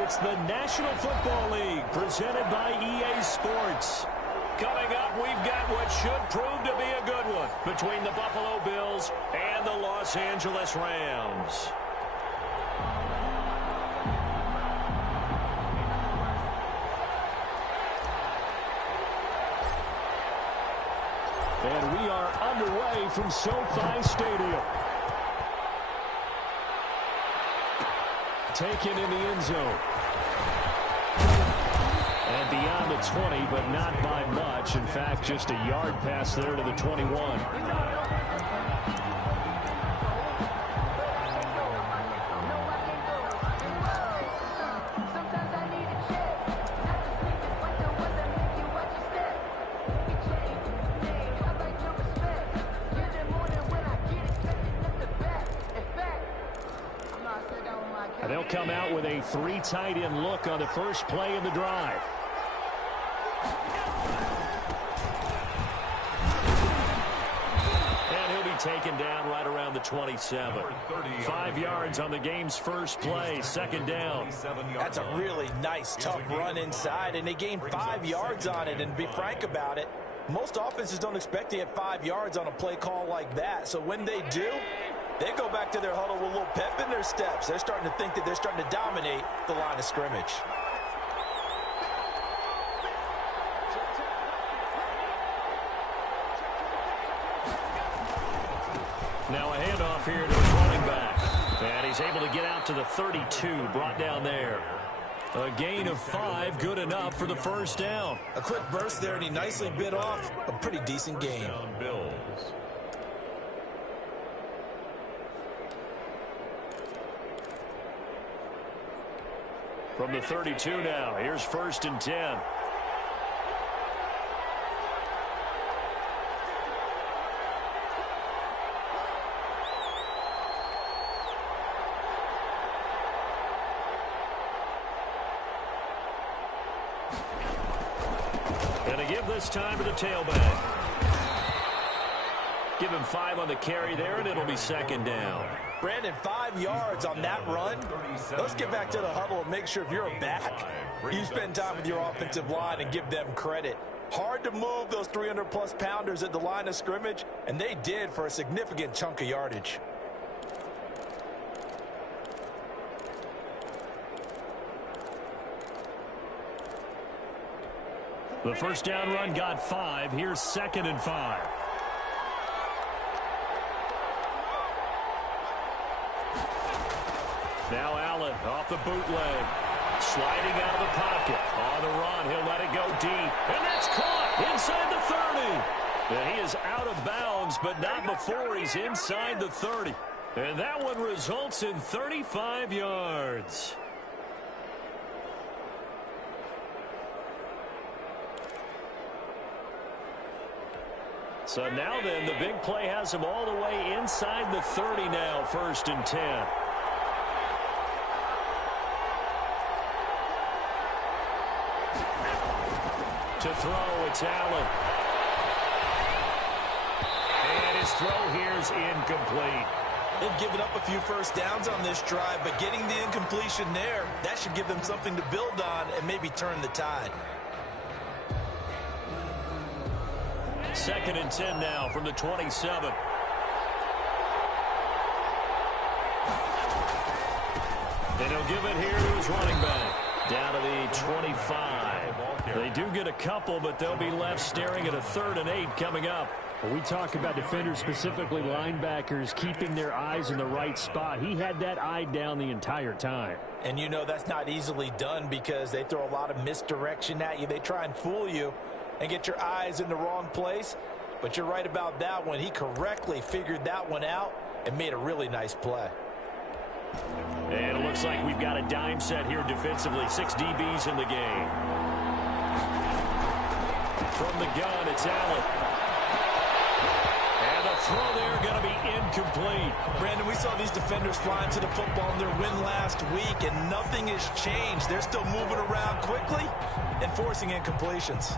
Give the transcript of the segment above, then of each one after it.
It's the National Football League presented by EA Sports. Coming up, we've got what should prove to be a good one between the Buffalo Bills and the Los Angeles Rams. And we are underway from SoFi Stadium. Taken in the end zone. And beyond the 20, but not by much. In fact, just a yard pass there to the 21. They'll come out with a 3 tight end look on the first play of the drive. And he'll be taken down right around the 27. 5 yards on the game's first play, second down. That's a really nice, tough run inside, and they gained 5 yards on it. And to be frank about it, most offenses don't expect to get 5 yards on a play call like that. So when they do, they go back to their huddle with a little pep in their steps. They're starting to think that they're starting to dominate the line of scrimmage. Now a handoff here to his running back. And he's able to get out to the 32, brought down there. A gain of 5, good enough for the first down. A quick burst there, and he nicely bit off a pretty decent gain. From the 32 now, here's 1st and 10. And to give this time to the tailback. Give him 5 on the carry there, and it'll be second down. Brandon, 5 yards on that run. Let's get back to the huddle and make sure if you're a back, you spend time with your offensive line and give them credit. Hard to move those 300-plus pounders at the line of scrimmage, and they did for a significant chunk of yardage. The first down run got 5. Here's 2nd and 5. Now Allen off the bootleg. Sliding out of the pocket. On the run, he'll let it go deep. And that's caught inside the 30. And he is out of bounds, but not before he's inside the 30. And that one results in 35 yards. So now then, the big play has him all the way inside the 30 now, 1st and 10. To throw, it's Allen. And his throw here's incomplete. They've given up a few first downs on this drive, but getting the incompletion there, that should give them something to build on and maybe turn the tide. 2nd and 10 now from the 27. And he'll give it here to his running back. Down to the 25. They do get a couple, but they'll be left staring at a 3rd and 8 coming up. When we talk about defenders, specifically linebackers, keeping their eyes in the right spot. He had that eye down the entire time. And you know that's not easily done because they throw a lot of misdirection at you. They try and fool you and get your eyes in the wrong place. But you're right about that one. He correctly figured that one out and made a really nice play. And it looks like we've got a dime set here defensively. 6 DBs in the game. From the gun, it's Allen. And the throw there going to be incomplete. Brandon, we saw these defenders flying to the football in their win last week, and nothing has changed. They're still moving around quickly and forcing incompletions.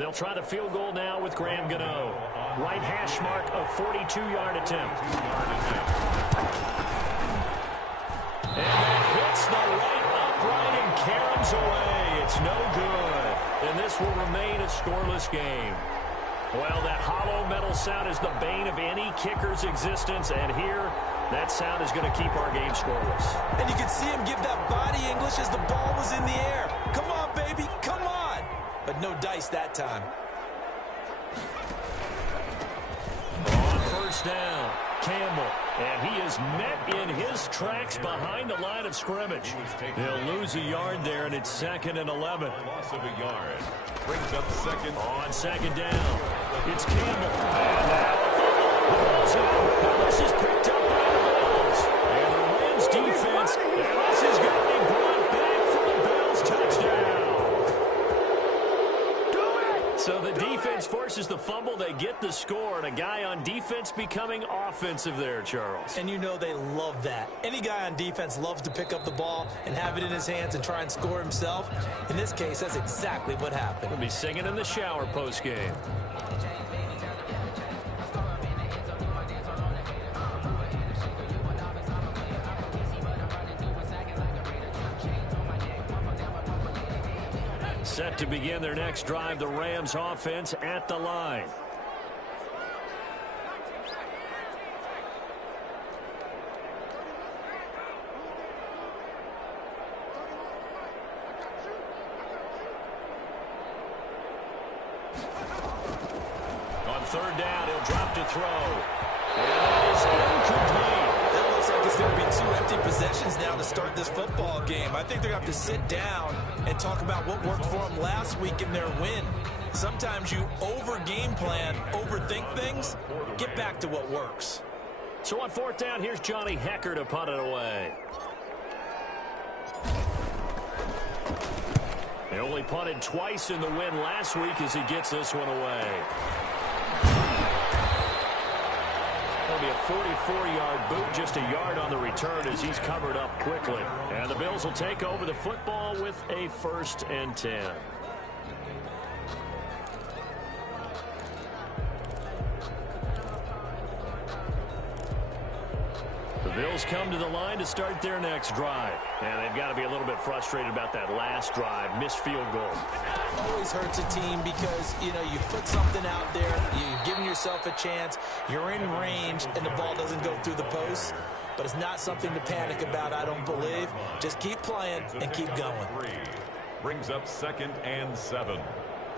They'll try the field goal now with Graham Gano. Right hash mark, a 42-yard attempt. And that hits the right upright and caroms away. It's no good. And this will remain a scoreless game. Well, that hollow metal sound is the bane of any kicker's existence. And here, that sound is going to keep our game scoreless. And you can see him give that body English as the ball was in the air. Come on, baby, come on. But no dice that time. On first down, Campbell. And he is met in his tracks behind the line of scrimmage. They'll lose a yard there, and it's 2nd and 11. Loss of a yard. Brings up second. On second down, it's Campbell. And now the ball's out. Now this is picked up by the Bills. And the Rams defense, and this is going to be brought back for the Bills touchdown. So the defense forces the fumble. They get the score, and a guy on defense becoming offensive there, Charles. And you know they love that. Any guy on defense loves to pick up the ball and have it in his hands and try and score himself. In this case, that's exactly what happened. We'll be singing in the shower post-game. Set to begin their next drive, the Rams offense at the line. On third down, he'll drop to throw. And that is incomplete. That looks like it's going to be 2 empty possessions now to start this football game. I think they're going to have to sit down and talk about what worked for them last week in their win. Sometimes you over-game plan, overthink things. Get back to what works. So on fourth down, here's Johnny Hecker to punt it away. They only punted twice in the win last week as he gets this one away. That'll be a 44-yard boot, just a yard on the return as he's covered up quickly. And the Bills will take over the football with a 1st and 10. The Bills come to the line to start their next drive. And they've got to be a little bit frustrated about that last drive, missed field goal. Always hurts a team because, you know, you put something out there, you're giving yourself a chance, you're in range, and the ball doesn't go through the post. But it's not something to panic about, I don't believe. Just keep playing and keep going. Brings up 2nd and 7.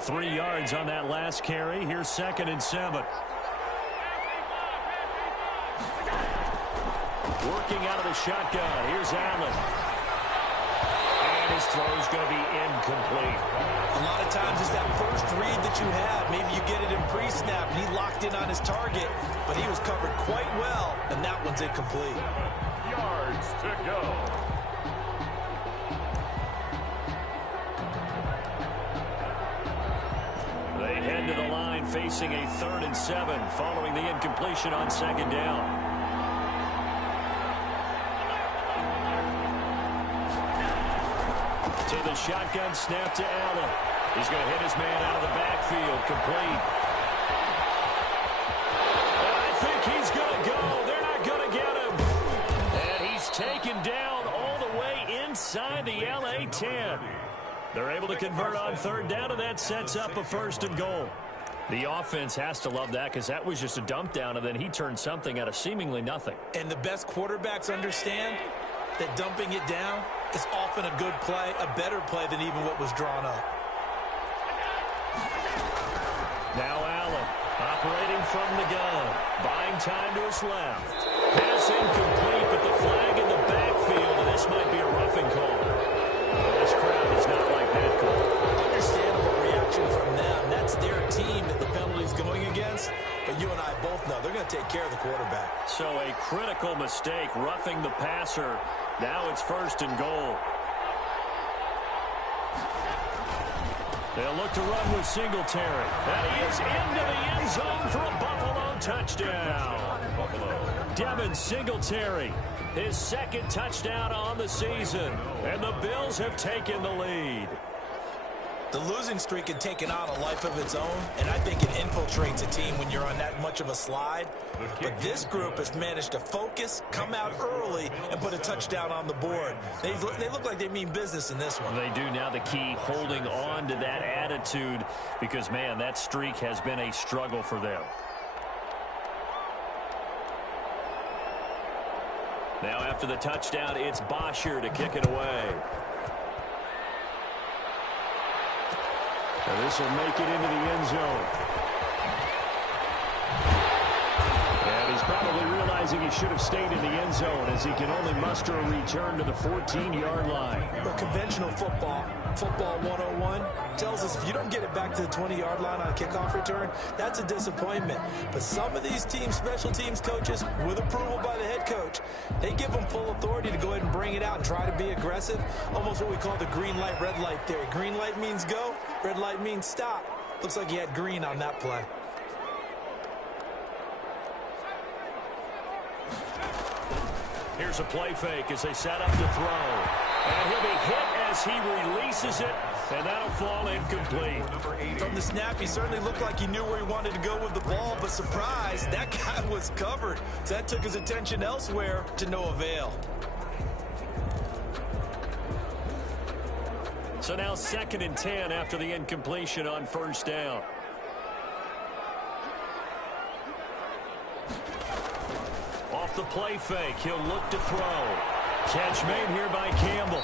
3 yards on that last carry. Here's 2nd and 7. Working out of the shotgun. Here's Allen. And his throw's going to be incomplete. A lot of times it's that first read that you have. Maybe you get it in pre-snap, and he locked in on his target, but he was covered quite well, and that one's incomplete. Yards to go. They head to the line facing a 3rd and 7 following the incompletion on 2nd down. To the shotgun snap to Allen. He's going to hit his man out of the backfield. Complete. And I think he's going to go. They're not going to get him. And he's taken down all the way inside the LA 10. They're able to convert on 3rd down, and that sets up a 1st and goal. The offense has to love that because that was just a dump down, and then he turned something out of seemingly nothing. And the best quarterbacks understand that dumping it down is often a good play, a better play than even what was drawn up. Now Allen operating from the gun, buying time to his left. Pass incomplete, but the flag in the backfield, and this might be a roughing call. This crowd does not like that call. Understandable reaction from them. That's their team that the penalty's going against. But you and I both know they're going to take care of the quarterback. So a critical mistake, roughing the passer. Now it's 1st and goal. They'll look to run with Singletary. And he is into the end zone for a Buffalo touchdown. Devin Singletary, his 2nd touchdown on the season. And the Bills have taken the lead. The losing streak had taken on a life of its own, and I think it infiltrates a team when you're on that much of a slide. But this group has managed to focus, come out early, and put a touchdown on the board. They look like they mean business in this one. They do. Now the key, holding on to that attitude, because, man, that streak has been a struggle for them. Now after the touchdown, it's Bosher to kick it away. And this will make it into the end zone. And he's probably realizing he should have stayed in the end zone as he can only muster a return to the 14-yard line. But conventional football 101, tells us if you don't get it back to the 20-yard line on a kickoff return, that's a disappointment. But some of these teams, special teams coaches, with approval by the head coach, they give them full authority to go ahead and bring it out and try to be aggressive. Almost what we call the green light, red light theory. Green light means go, red light means stop. Looks like he had green on that play. Here's a play fake as they set up to throw. And he'll be hit as he releases it, and that'll fall incomplete. From the snap, he certainly looked like he knew where he wanted to go with the ball, but surprise, that guy was covered. So that took his attention elsewhere to no avail. So now 2nd and 10 after the incompletion on first down. Off the play fake, he'll look to throw. Catch made here by Campbell.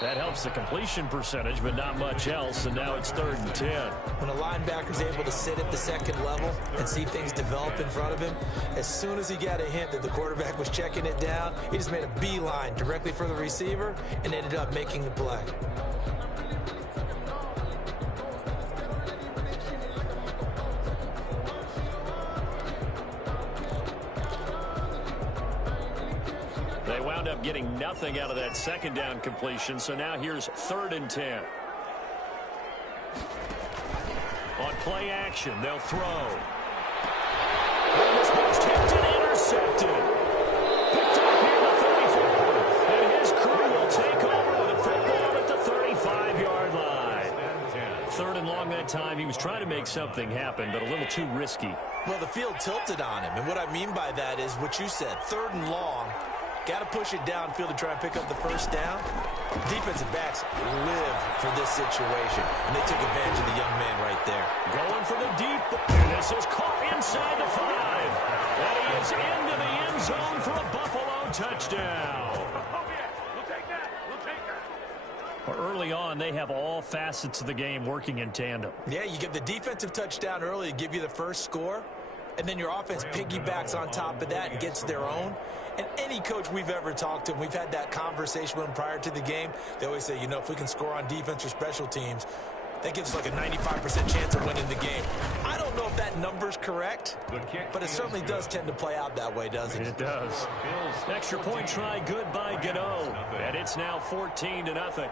That helps the completion percentage, but not much else, and now it's 3rd and 10. When a linebacker's able to sit at the second level and see things develop in front of him, as soon as he got a hint that the quarterback was checking it down, he just made a beeline directly for the receiver and ended up making the play. They wound up getting nothing out of that second down completion, so now here's 3rd and 10. On play action, they'll throw. And this one's tipped and intercepted. Picked up near the 34. And his crew will take over with a football at the 35-yard line. 3rd and long that time. He was trying to make something happen, but a little too risky. Well, the field tilted on him, and what I mean by that is what you said, 3rd and long. Got to push it downfield to try and pick up the first down. Defensive backs live for this situation, and they took advantage of the young man right there. Going for the deep. And this is caught inside the 5. And he is into the end zone for a Buffalo touchdown. We'll take that. We'll take that. Early on, they have all facets of the game working in tandem. Yeah, you get the defensive touchdown early to give you the first score, and then your offense piggybacks on top of that and gets their own. And any coach we've ever talked to, we've had that conversation with them prior to the game, they always say, you know, if we can score on defense or special teams, that gives us like a 95% chance of winning the game. I don't know if that number's correct, but it certainly does tend to play out that way, doesn't it? It does. Extra point try good by Gano, and it's now 14-0.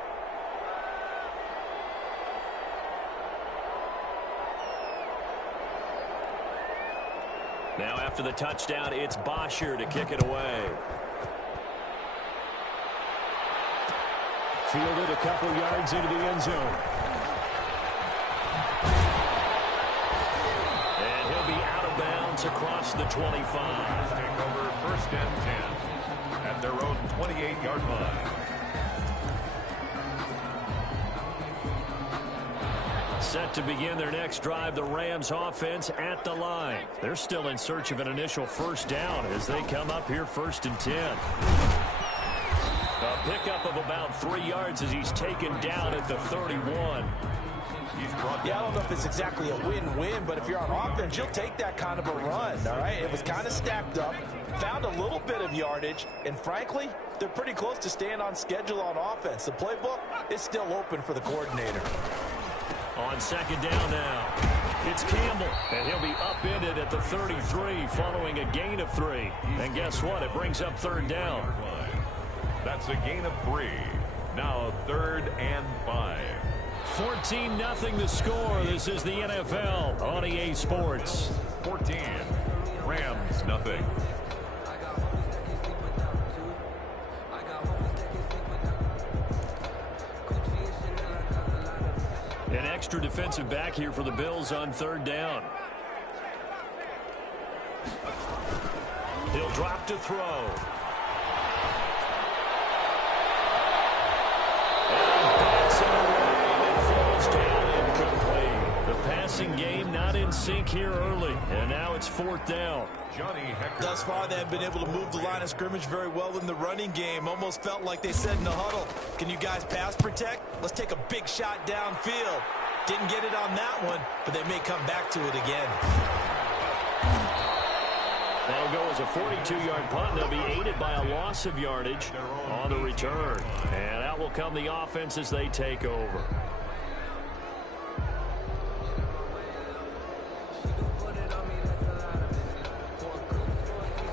Now after the touchdown, it's Bosher to kick it away. Fielded a couple yards into the end zone. And he'll be out of bounds across the 25. Take over 1st and 10 at their own 28-yard line. Set to begin their next drive, the Rams offense at the line. They're still in search of an initial first down as they come up here 1st and 10. A pickup of about 3 yards as he's taken down at the 31. Yeah, I don't know if it's exactly a win-win, but if you're on offense, you'll take that kind of a run, all right? It was kind of stacked up, found a little bit of yardage, and frankly, they're pretty close to staying on schedule on offense. The playbook is still open for the coordinator. On 2nd down now, it's Campbell, and he'll be upended at the 33 following a gain of 3. And guess what? It brings up 3rd down. That's a gain of 3. Now 3rd and 5. 14-0 the score. This is the NFL on EA Sports. 14. Rams nothing. An extra defensive back here for the Bills on third down. He'll drop to throw. Passing game not in sync here early, and now it's fourth down. Thus far, they have been able to move the line of scrimmage very well in the running game. Almost felt like they said in the huddle, can you guys pass protect? Let's take a big shot downfield. Didn't get it on that one, but they may come back to it again. That'll go as a 42-yard punt. They'll be aided by a loss of yardage on the return. And out will come the offense as they take over.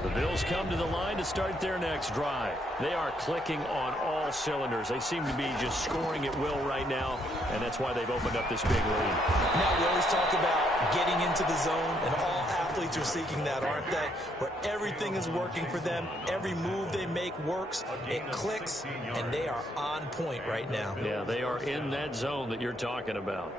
The Bills come to the line to start their next drive. They are clicking on all cylinders. They seem to be just scoring at will right now, and that's why they've opened up this big lead. Now, we always talk about getting into the zone, and all athletes are seeking that, aren't they? Where everything is working for them. Every move they make works. It clicks, and they are on point right now. Yeah, they are in that zone that you're talking about.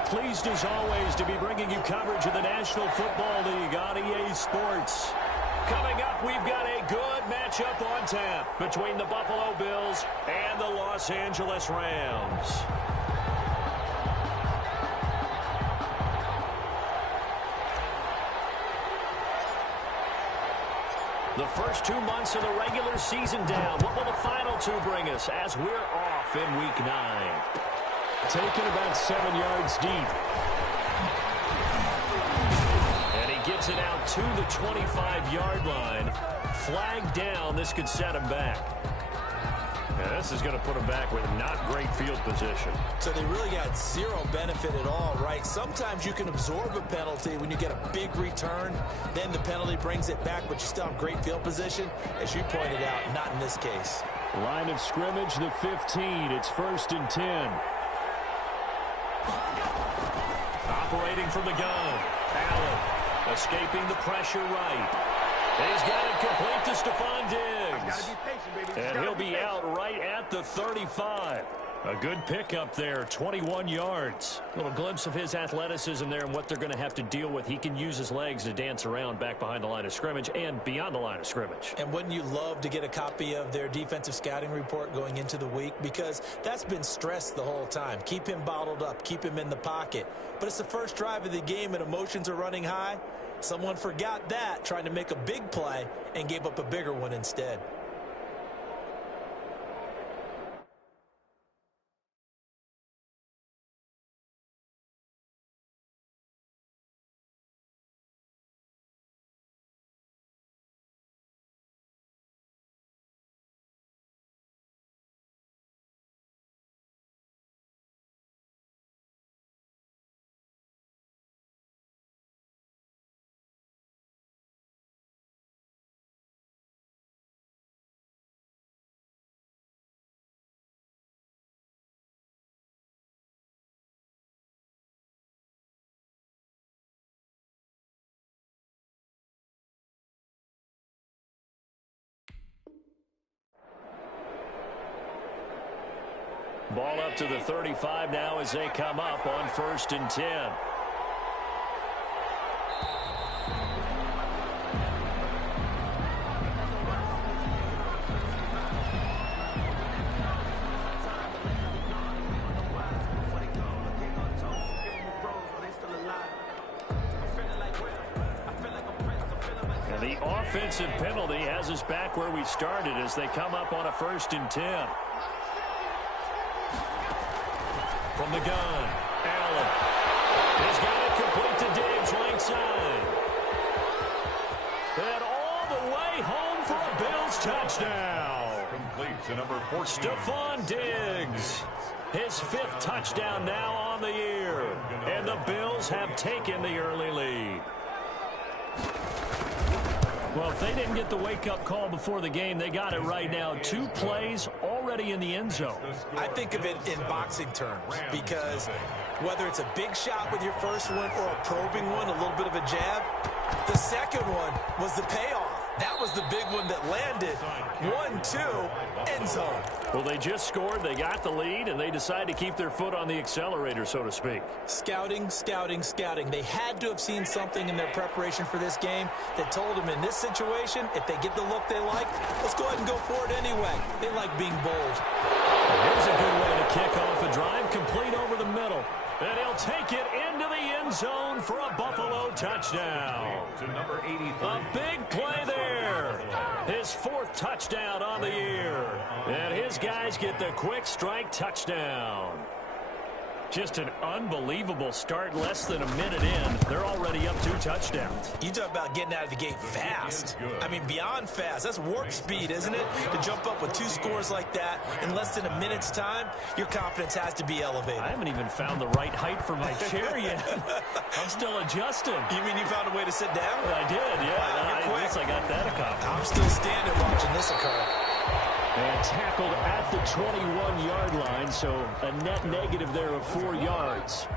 are pleased as always to be bringing you coverage of the National Football League on EA Sports. Coming up, we've got a good matchup on tap between the Buffalo Bills and the Los Angeles Rams. The first 2 months of the regular season down. What will the final 2 bring us as we're off in Week 9? Taken about 7 yards deep. And he gets it out to the 25-yard line. Flag down. This could set him back. Yeah, this is going to put him back with not great field position. So they really got zero benefit at all, right? Sometimes you can absorb a penalty when you get a big return. Then the penalty brings it back, but you still have great field position. As you pointed out, not in this case. Line of scrimmage, the 15. It's 1st and 10. Operating from the gun. Allen escaping the pressure right. He's got it complete to Stephon Diggs. And he'll be out right at the 35. A good pickup there, 21 yards. A little glimpse of his athleticism there and what they're going to have to deal with. He can use his legs to dance around back behind the line of scrimmage and beyond the line of scrimmage. And wouldn't you love to get a copy of their defensive scouting report going into the week? Because that's been stressed the whole time. Keep him bottled up. Keep him in the pocket. But it's the first drive of the game and emotions are running high. Someone forgot that, trying to make a big play, and gave up a bigger one instead. Ball up to the 35 now as they come up on 1st and 10. And the offensive penalty has us back where we started as they come up on a 1st and 10. From the gun, Allen. He's got it complete to Diggs, right side. And all the way home for a Bills touchdown. Complete to number 14. Stephon Diggs. His 5th touchdown now on the year. And the Bills have taken the early lead. Well, if they didn't get the wake-up call before the game, they got it right now. 2 plays already in the end zone. I think of it in boxing terms because whether it's a big shot with your first one or a probing one, a little bit of a jab, the second one was the payoff. That was the big one that landed. 1-2, end zone. Well, they just scored, they got the lead, and they decided to keep their foot on the accelerator, so to speak. Scouting, scouting, scouting. They had to have seen something in their preparation for this game that told them in this situation, if they get the look they like, let's go ahead and go for it anyway. They like being bold. Here's a good way to kick off a drive, complete over the middle. And he'll take it into the end zone for a Buffalo touchdown. To number 83. A big play there. His 4th touchdown on the year. And his guys get the quick strike touchdown. Just an unbelievable start. Less than a minute in, they're already up 2 touchdowns. You talk about getting out of the gate fast. I mean, beyond fast. That's warp speed, isn't it? To jump up with 2 scores like that in less than a minute's time, your confidence has to be elevated. I haven't even found the right height for my chair yet. I'm still adjusting. You mean you found a way to sit down? I did, yeah. Wow, At least I got that accomplished. I'm still standing watching this occur. And tackled at the 21-yard line, so a net negative there of 4 yards.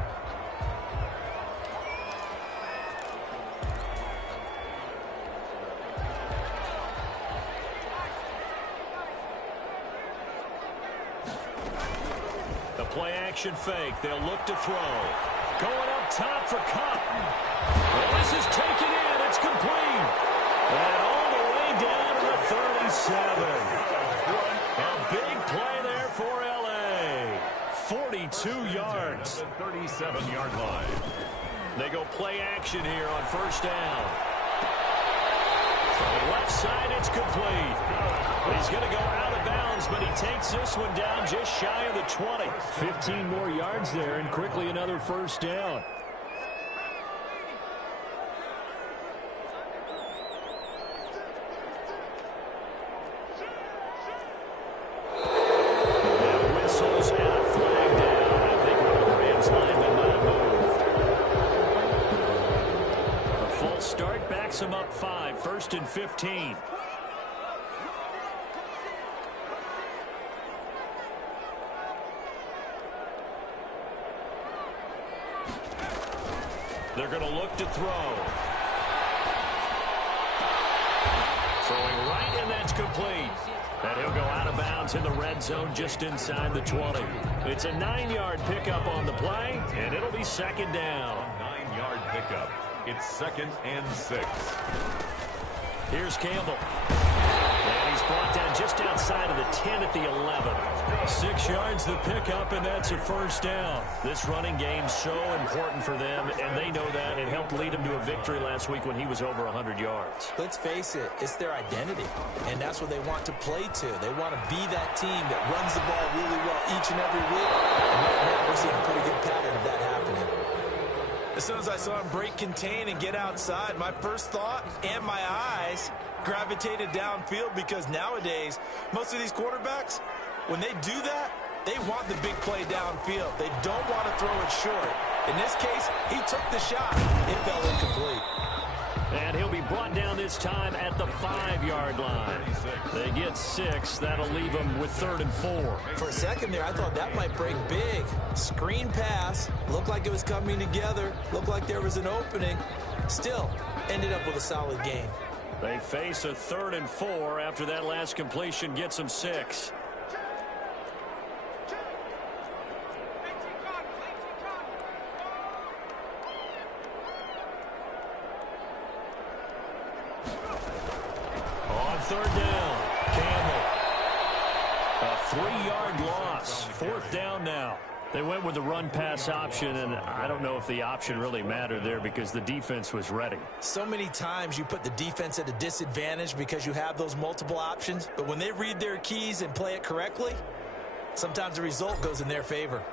The play action fake. They'll look to throw. Going up top for Cup. Well, this is taken in. It's complete. And all the way down to the 37. A big play there for L.A. 42 yards. 37-yard line. They go play action here on first down. From the left side, it's complete. He's going to go out of bounds, but he takes this one down just shy of the 20. 15 more yards there, and quickly another first down. Now whistles and a flag down. I think one of the Rams linemen might have moved. A false start backs him up 5, 1st and 15. They're going to look to throw. Throwing right, and that's complete. And he'll go out of bounds in the red zone just inside the 20. It's a 9-yard pickup on the play, and it'll be second down. 9-yard pickup. It's 2nd and 6. Here's Campbell. And he's brought down just outside of the 10 at the 11. 6 yards the pickup, and that's a first down. This running game's so important for them, and they know that. It helped lead him to a victory last week when he was over 100 yards. Let's face it, it's their identity, and that's what they want to play to. They want to be that team that runs the ball really well each and every week, and right now we're seeing a pretty good pattern of that happening. As soon as I saw him break contain and get outside, my first thought and my eyes gravitated downfield, because nowadays, most of these quarterbacks, when they do that, they want the big play downfield. They don't want to throw it short. In this case, he took the shot. It fell incomplete. And he'll be brought down this time at the 5-yard line. They get 6. That'll leave them with 3rd and 4. For a second there, I thought that might break big. Screen pass. Looked like it was coming together. Looked like there was an opening. Still, ended up with a solid gain. They face a 3rd and 4 after that last completion gets them 6. On 3rd down, Campbell. A 3-yard loss. 4th down now. They went with the run-pass option, and I don't know if the option really mattered there because the defense was ready. So many times you put the defense at a disadvantage because you have those multiple options, but when they read their keys and play it correctly, sometimes the result goes in their favor.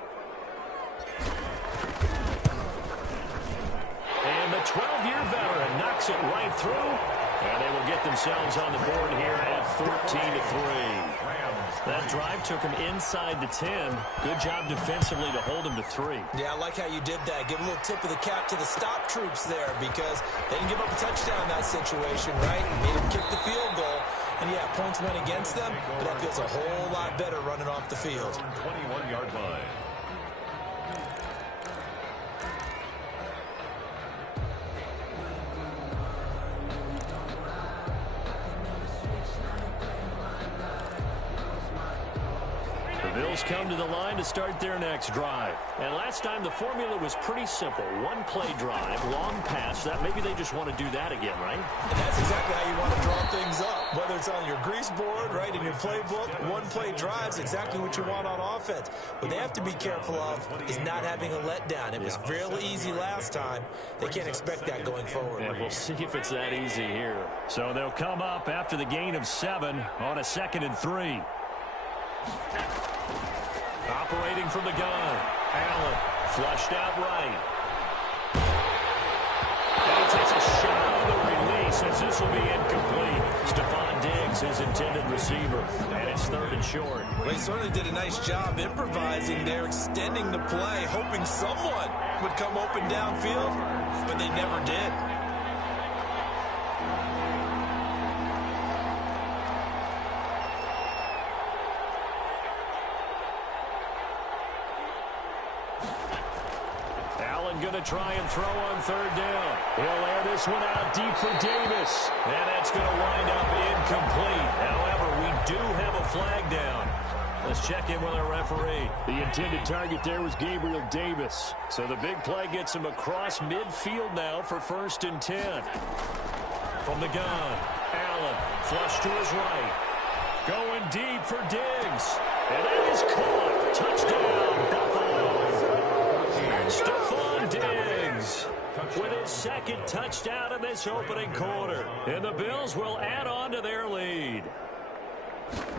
And the 12-year veteran knocks it right through, and they will get themselves on the board here at 14-3. That drive took him inside the 10. Good job defensively to hold him to 3. Yeah, I like how you did that. Give a little tip of the cap to the stop troops there, because they didn't give up a touchdown in that situation, right? Made them kick the field goal. And yeah, points went against them, but that feels a whole lot better running off the field. 21-yard line. Bills come to the line to start their next drive. And last time the formula was pretty simple. One play drive, long pass. That maybe they just want to do that again, right? And that's exactly how you want to draw things up. Whether it's on your grease board, right, in your playbook, one play drive is exactly what you want on offense. What they have to be careful of is not having a letdown. It was real easy last time. They can't expect that going forward. And we'll see if it's that easy here. So they'll come up after the gain of 7 on a 2nd and 3. Operating from the gun. Allen flushed out right. And he takes a shot on the release as this will be incomplete. Stephon Diggs, his intended receiver. And it's 3rd and short. Well, he certainly did a nice job improvising there, extending the play, hoping someone would come open downfield, but they never did. Going to try and throw on 3rd down. He'll air this one out deep for Davis. And that's going to wind up incomplete. However, we do have a flag down. Let's check in with our referee. The intended target there was Gabriel Davis. So the big play gets him across midfield now for 1st and 10. From the gun, Allen, flush to his right. Going deep for Diggs. And that is caught. Touchdown, Buffalo. Stephon Diggs with his 2nd touchdown in this opening quarter. And the Bills will add on to their lead.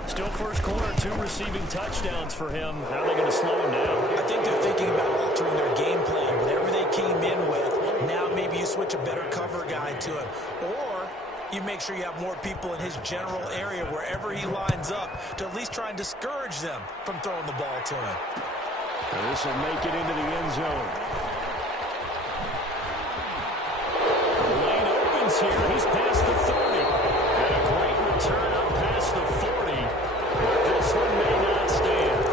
Still first quarter, 2 receiving touchdowns for him. How are they going to slow him down? I think they're thinking about altering their game plan. Whatever they came in with, now maybe you switch a better cover guy to him. Or you make sure you have more people in his general area wherever he lines up to at least try and discourage them from throwing the ball to him. And this will make it into the end zone. The lane opens here. He's past the 30. And a great return up past the 40. But this one may not stand.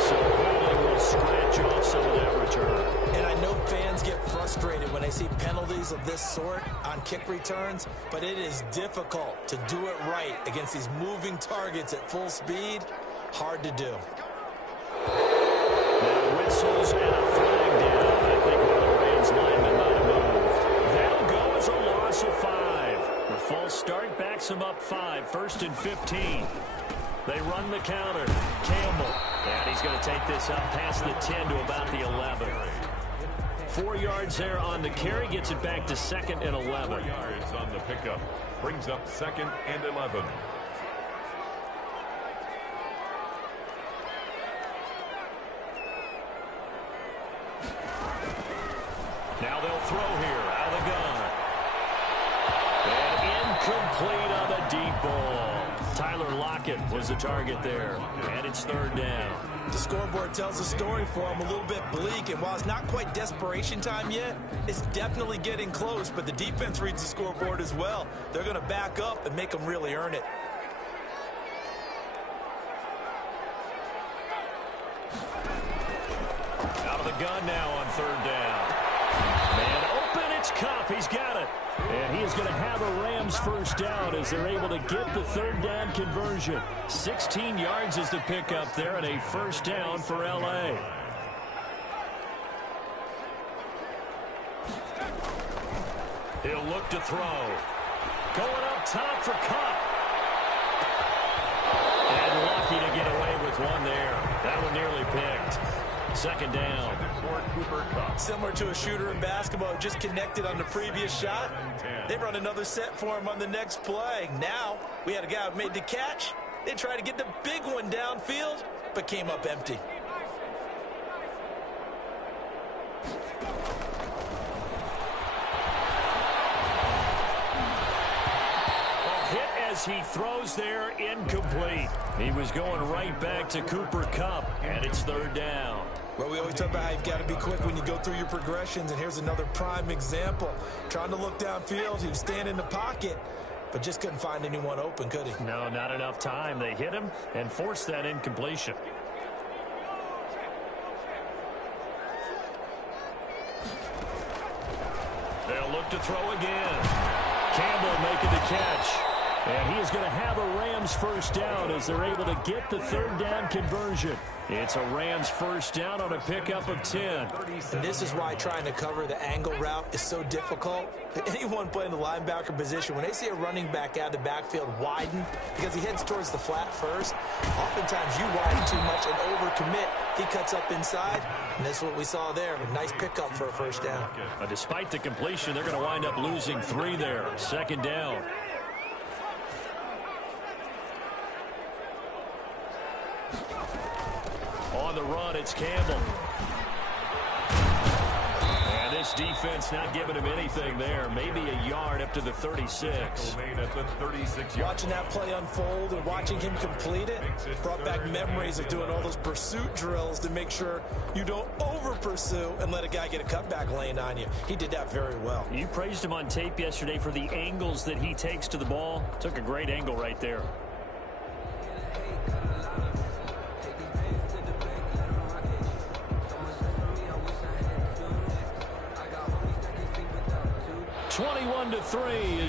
So holding will scratch off some of that return. And I know fans get frustrated when they see penalties of this sort on kick returns, but it is difficult to do it right against these moving targets at full speed. Hard to do. Now whistles and a flag down. I think one of the Rams linemen might have moved. That'll go as a loss of 5. The false start backs him up 5. 1st and 15. They run the counter. Campbell. And he's going to take this up past the 10 to about the 11. 4 yards there on the carry. Gets it back to 2nd and 11. 4 yards on the pickup. Brings up 2nd and 11. Now they'll throw here out of the gun. And incomplete on the deep ball. Tyler Lockett was the target there. And it's 3rd down. The scoreboard tells a story for him, a little bit bleak, and while it's not quite desperation time yet, it's definitely getting close, but the defense reads the scoreboard as well. They're going to back up and make them really earn it. Out of the gun now on 3rd down. Man open, it's Kupp. He's got it. And he is going to have a Rams 1st down as they're able to get the 3rd down conversion. 16 yards is the pickup there and a 1st down for L.A. He'll look to throw. Going up top for Kupp. And lucky to get away with one there. That one nearly picked. 2nd down. Similar to a shooter in basketball, just connected on the previous shot. They run another set for him on the next play. Now, we had a guy who made the catch. They tried to get the big one downfield, but came up empty. As he throws there, incomplete. He was going right back to Cooper Kupp, and it's 3rd down. Well, we always talk about how you've got to be quick when you go through your progressions, and here's another prime example. Trying to look downfield, he was standing in the pocket, but just couldn't find anyone open, could he? No, not enough time. They hit him and forced that incompletion. They'll look to throw again. Campbell making the catch. And he is going to have a Rams 1st down as they're able to get the 3rd down conversion. It's a Rams 1st down on a pickup of 10. And this is why trying to cover the angle route is so difficult. Anyone playing the linebacker position, when they see a running back out of the backfield widen, because he heads towards the flat first, oftentimes you widen too much and overcommit. He cuts up inside, and that's what we saw there. A nice pickup for a 1st down. Despite the completion, they're going to wind up losing 3 there. 2nd down. On the run, it's Campbell. And this defense not giving him anything there. Maybe a yard up to the 36. Watching that play unfold and watching him complete it brought back memories of doing all those pursuit drills to make sure you don't over-pursue and let a guy get a cutback lane on you. He did that very well. You praised him on tape yesterday for the angles that he takes to the ball. Took a great angle right there.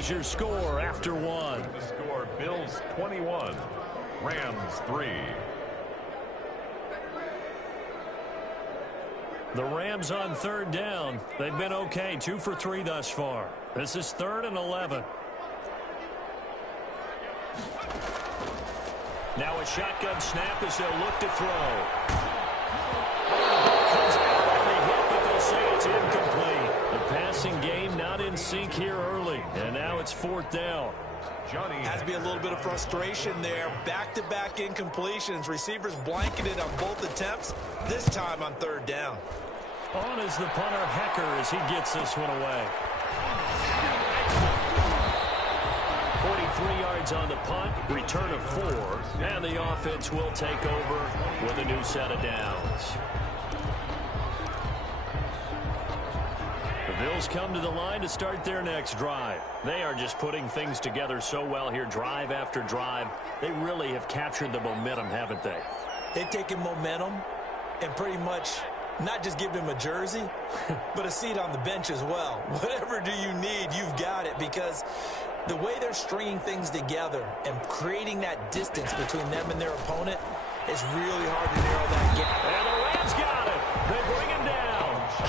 is your score after one. The score, Bills 21, Rams 3. The Rams on third down. They've been okay, 2 for 3 thus far. This is 3rd and 11. Now a shotgun snap as they'll look to throw. Comes out on the hit, but they'll say it's incomplete. The passing game not in sync here early, and now it's 4th down. Has to be a little bit of frustration there. Back-to-back incompletions. Receivers blanketed on both attempts, this time on 3rd down. On is the punter, Hecker, as he gets this one away. 43 yards on the punt, return of 4, and the offense will take over with a new set of downs. The Bills come to the line to start their next drive. They are just putting things together so well here, drive after drive. They really have captured the momentum, haven't they? They've taken momentum and pretty much not just give him a jersey, but a seat on the bench as well. Whatever do you need, you've got it, because the way they're stringing things together and creating that distance between them and their opponent is really hard to narrow that gap. And the Rams got it. They bring him down.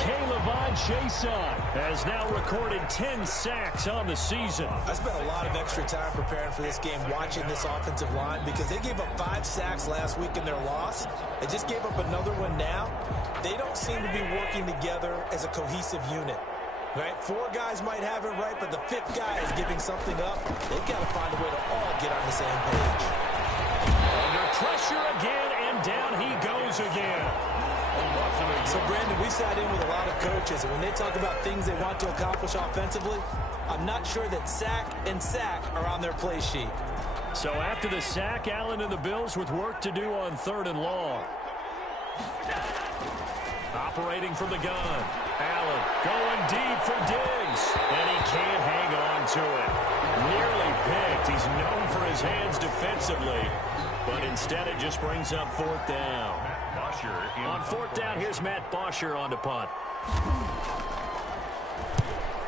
Kayvon Chaisson has now recorded 10 sacks on the season. I spent a lot of extra time preparing for this game watching this offensive line because they gave up 5 sacks last week in their loss. They just gave up another one now. They don't seem to be working together as a cohesive unit. Right? 4 guys might have it right, but the 5th guy is giving something up. They've got to find a way to all get on the same page. Under pressure again, and down he goes again. So, Brandon, we sat in with a lot of coaches, and when they talk about things they want to accomplish offensively, I'm not sure that sack and sack are on their play sheet. So after the sack, Allen and the Bills with work to do on 3rd and long. Operating from the gun. Allen going deep for Diggs, and he can't hang on to it. Nearly picked. He's known for his hands defensively, but instead it just brings up 4th down. On 4th down, here's Matt Bosher on to punt.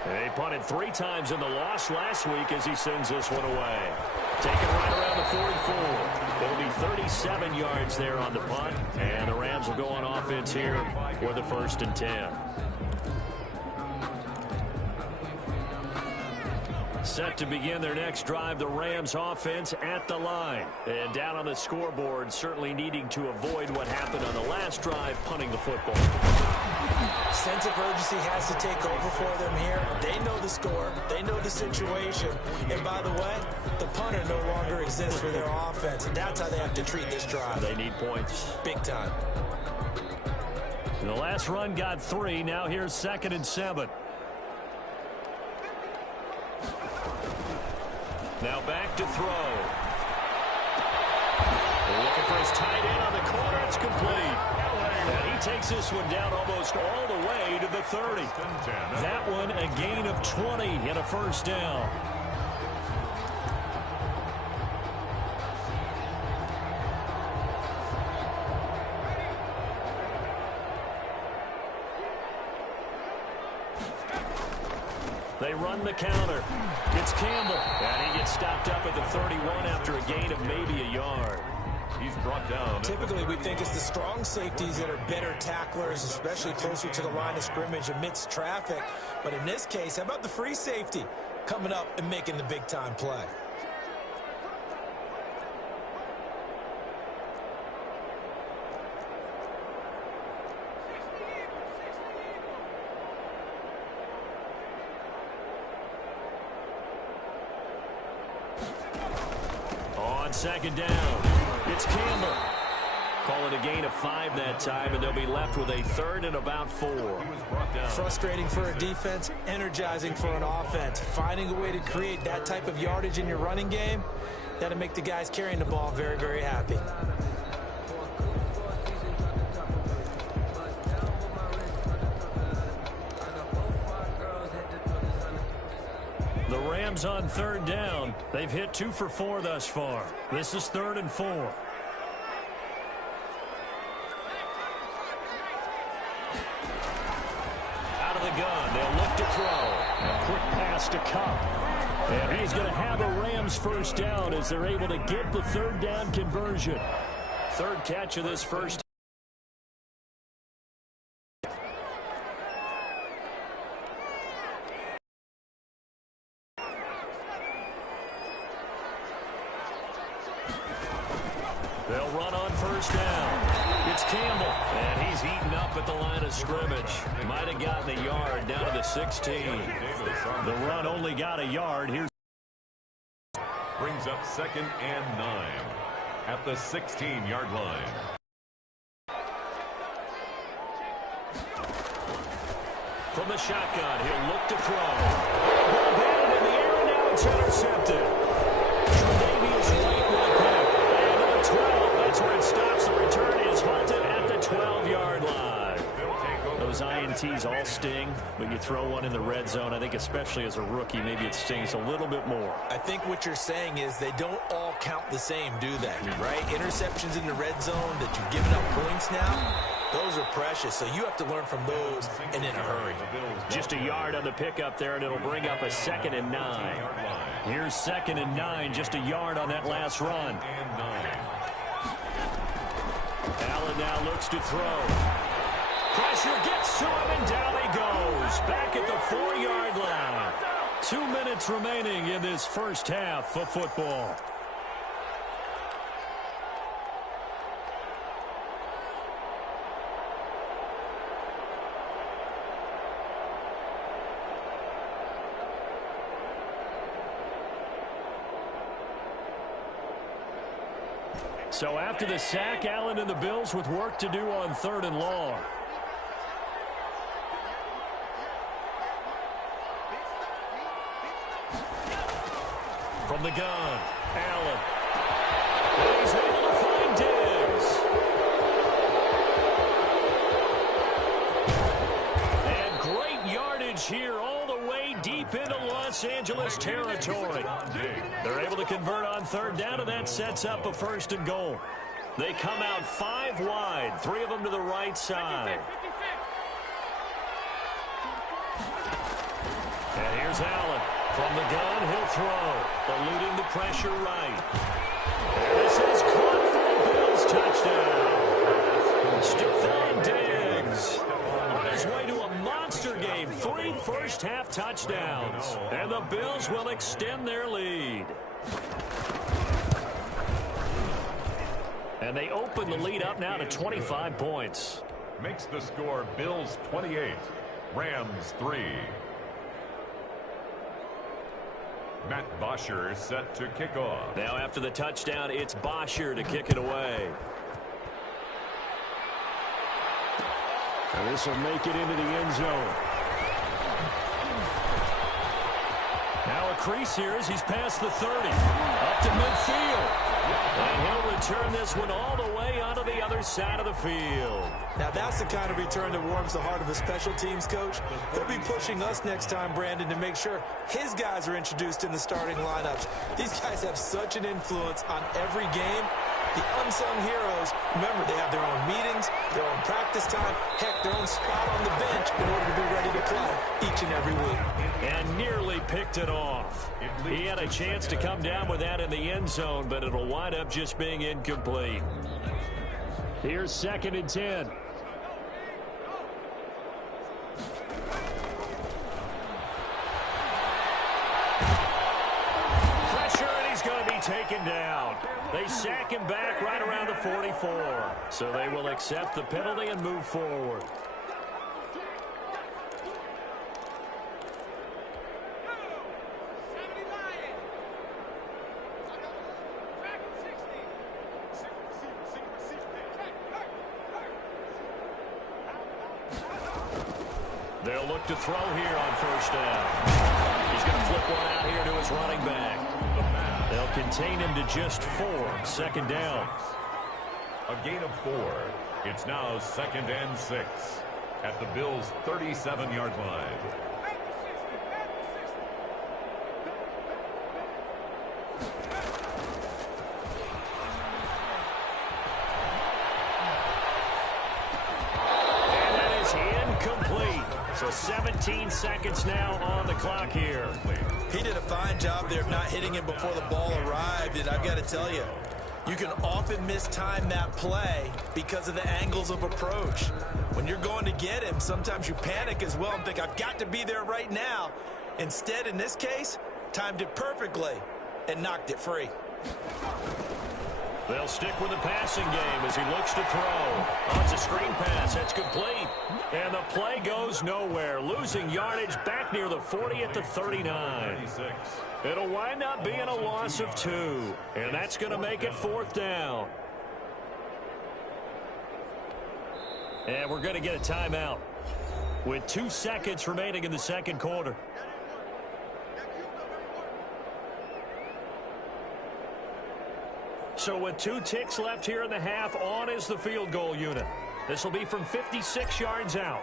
They punted 3 times in the loss last week as he sends this one away. Taken right around the 44. It'll be 37 yards there on the punt, and the Rams will go on offense here with a 1st and 10. Set to begin their next drive, the Rams offense at the line. And down on the scoreboard, certainly needing to avoid what happened on the last drive, punting the football. Sense of urgency has to take over for them here. They know the score. They know the situation. And by the way, the punter no longer exists for their offense. And that's how they have to treat this drive. They need points. Big time. The last run got 3. Now here's 2nd and 7. Now back to throw. They're looking for his tight end on the corner. It's complete. And he takes this one down almost all the way to the 30. That one a gain of 20 and a 1st down. They run the counter. It's Campbell. And he gets stopped up at the 31 after a gain of maybe a yard. He's brought down. Typically, we think it's the strong safeties that are better tacklers, especially closer to the line of scrimmage amidst traffic. But in this case, how about the free safety coming up and making the big-time play? On 2nd down, it's Campbell. Call it a gain of 5 that time, and they'll be left with a 3rd and about 4. Frustrating for a defense, energizing for an offense. Finding a way to create that type of yardage in your running game, that'll make the guys carrying the ball very, very happy. The Rams on 3rd down. They've hit 2 for 4 thus far. This is 3rd and 4. Out of the gun. They'll look to throw. A quick pass to Cup. And he's going to have a Rams 1st down as they're able to get the 3rd down conversion. 3rd catch of this 1st. They'll run on first down. It's Campbell, and he's eaten up at the line of scrimmage. Might have gotten a yard down to the 16. The run only got a yard. Here's brings up 2nd and 9 at the 16-yard line. From the shotgun, he'll look to throw. Ball batted in the air, and now it's intercepted. Tre'Davious White with a pick. And to the 12. That's where it stops. The return is halted at the 12-yard line. Those INTs all sting, but you throw one in the red zone. I think especially as a rookie, maybe it stings a little bit more. I think what you're saying is they don't all count the same, do they? Right? Interceptions in the red zone that you've given up points now, those are precious. So you have to learn from those and in a hurry. Just a yard on the pickup there, and it'll bring up a 2nd and 9. Here's 2nd and 9, just a yard on that last run. Allen now looks to throw. Pressure gets to him, and down he goes. Back at the 4-yard line. 2 minutes remaining in this first half of football. So after the sack, Allen and the Bills with work to do on 3rd and long. From the gun, Allen. And he's able to find Diggs. And great yardage here all the way deep into Los Angeles territory. They're able to convert on 3rd down, and that sets up a 1st and goal. They come out 5 wide, 3 of them to the right side. And here's Allen. From the gun, he'll throw. Eluding the pressure right. And this is caught for a Bills touchdown. Stephon Diggs on his way to a monster game. 3 first-half touchdowns. And the Bills will extend their lead. And they open the lead up now to 25 points. Makes the score Bills 28, Rams 3. Matt Bosher set to kick off. Now after the touchdown, it's Bosher to kick it away. And this will make it into the end zone. Now a crease here as he's past the 30. Up to midfield. And he'll return this one all the way onto the other side of the field. Now that's the kind of return that warms the heart of a special teams coach. He'll be pushing us next time, Brandon, to make sure his guys are introduced in the starting lineups. These guys have such an influence on every game. The unsung heroes, remember, they have their own meetings, their own practice time, heck, their own spot on the bench in order to be ready to play each and every week. And nearly picked it off. He had a chance to come down with that in the end zone, but it'll wind up just being incomplete. Here's 2nd and 10. Taken down. They sack him back right around the 44. So they will accept the penalty and move forward. They'll look to throw here on 1st down. He's going to flip one out here to his running back. They'll contain him to just 4. 2nd down. A gain of 4. It's now 2nd and 6 at the Bills' 37-yard line. And that is incomplete. So 17 seconds now on the clock here. He did a fine job there of not hitting him before the ball arrived, and I've got to tell you, you can often mistime that play because of the angles of approach. When you're going to get him, sometimes you panic as well and think, I've got to be there right now. Instead, in this case, timed it perfectly and knocked it free. They'll stick with the passing game as he looks to throw. Oh, it's a screen pass. That's complete. And the play goes nowhere. Losing yardage back near the 40 at the 39. 36. It'll wind up being a loss of 2. And that's going to make it 4th down. And we're going to get a timeout with 2 seconds remaining in the second quarter. So with 2 ticks left here in the half, on is the field goal unit. This will be from 56 yards out.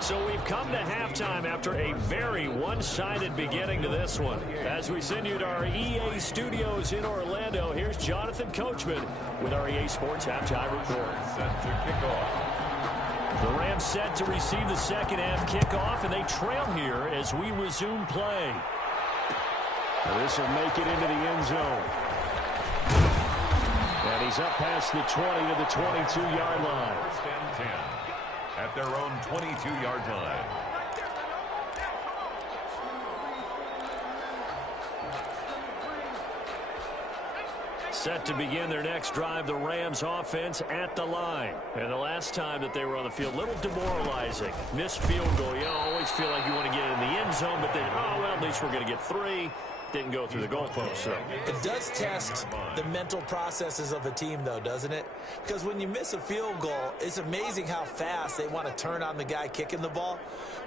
So we've come to halftime after a very one-sided beginning to this one. As we send you to our EA studios in Orlando, here's Jonathan Coachman with our EA Sports Halftime Report. Set to kick off. The Rams set to receive the second half kickoff, and they trail here as we resume play. This will make it into the end zone. And he's up past the 20 to the 22-yard line. 1st and 10 at their own 22-yard line. Set to begin their next drive, the Rams offense at the line. And the last time that they were on the field, a little demoralizing. Missed field goal. You always feel like you want to get in the end zone, but then, oh, well, at least we're going to get 3. Didn't go through the goalpost. So it does test the mental processes of a team, though, doesn't it? Because when you miss a field goal, it's amazing how fast they want to turn on the guy kicking the ball.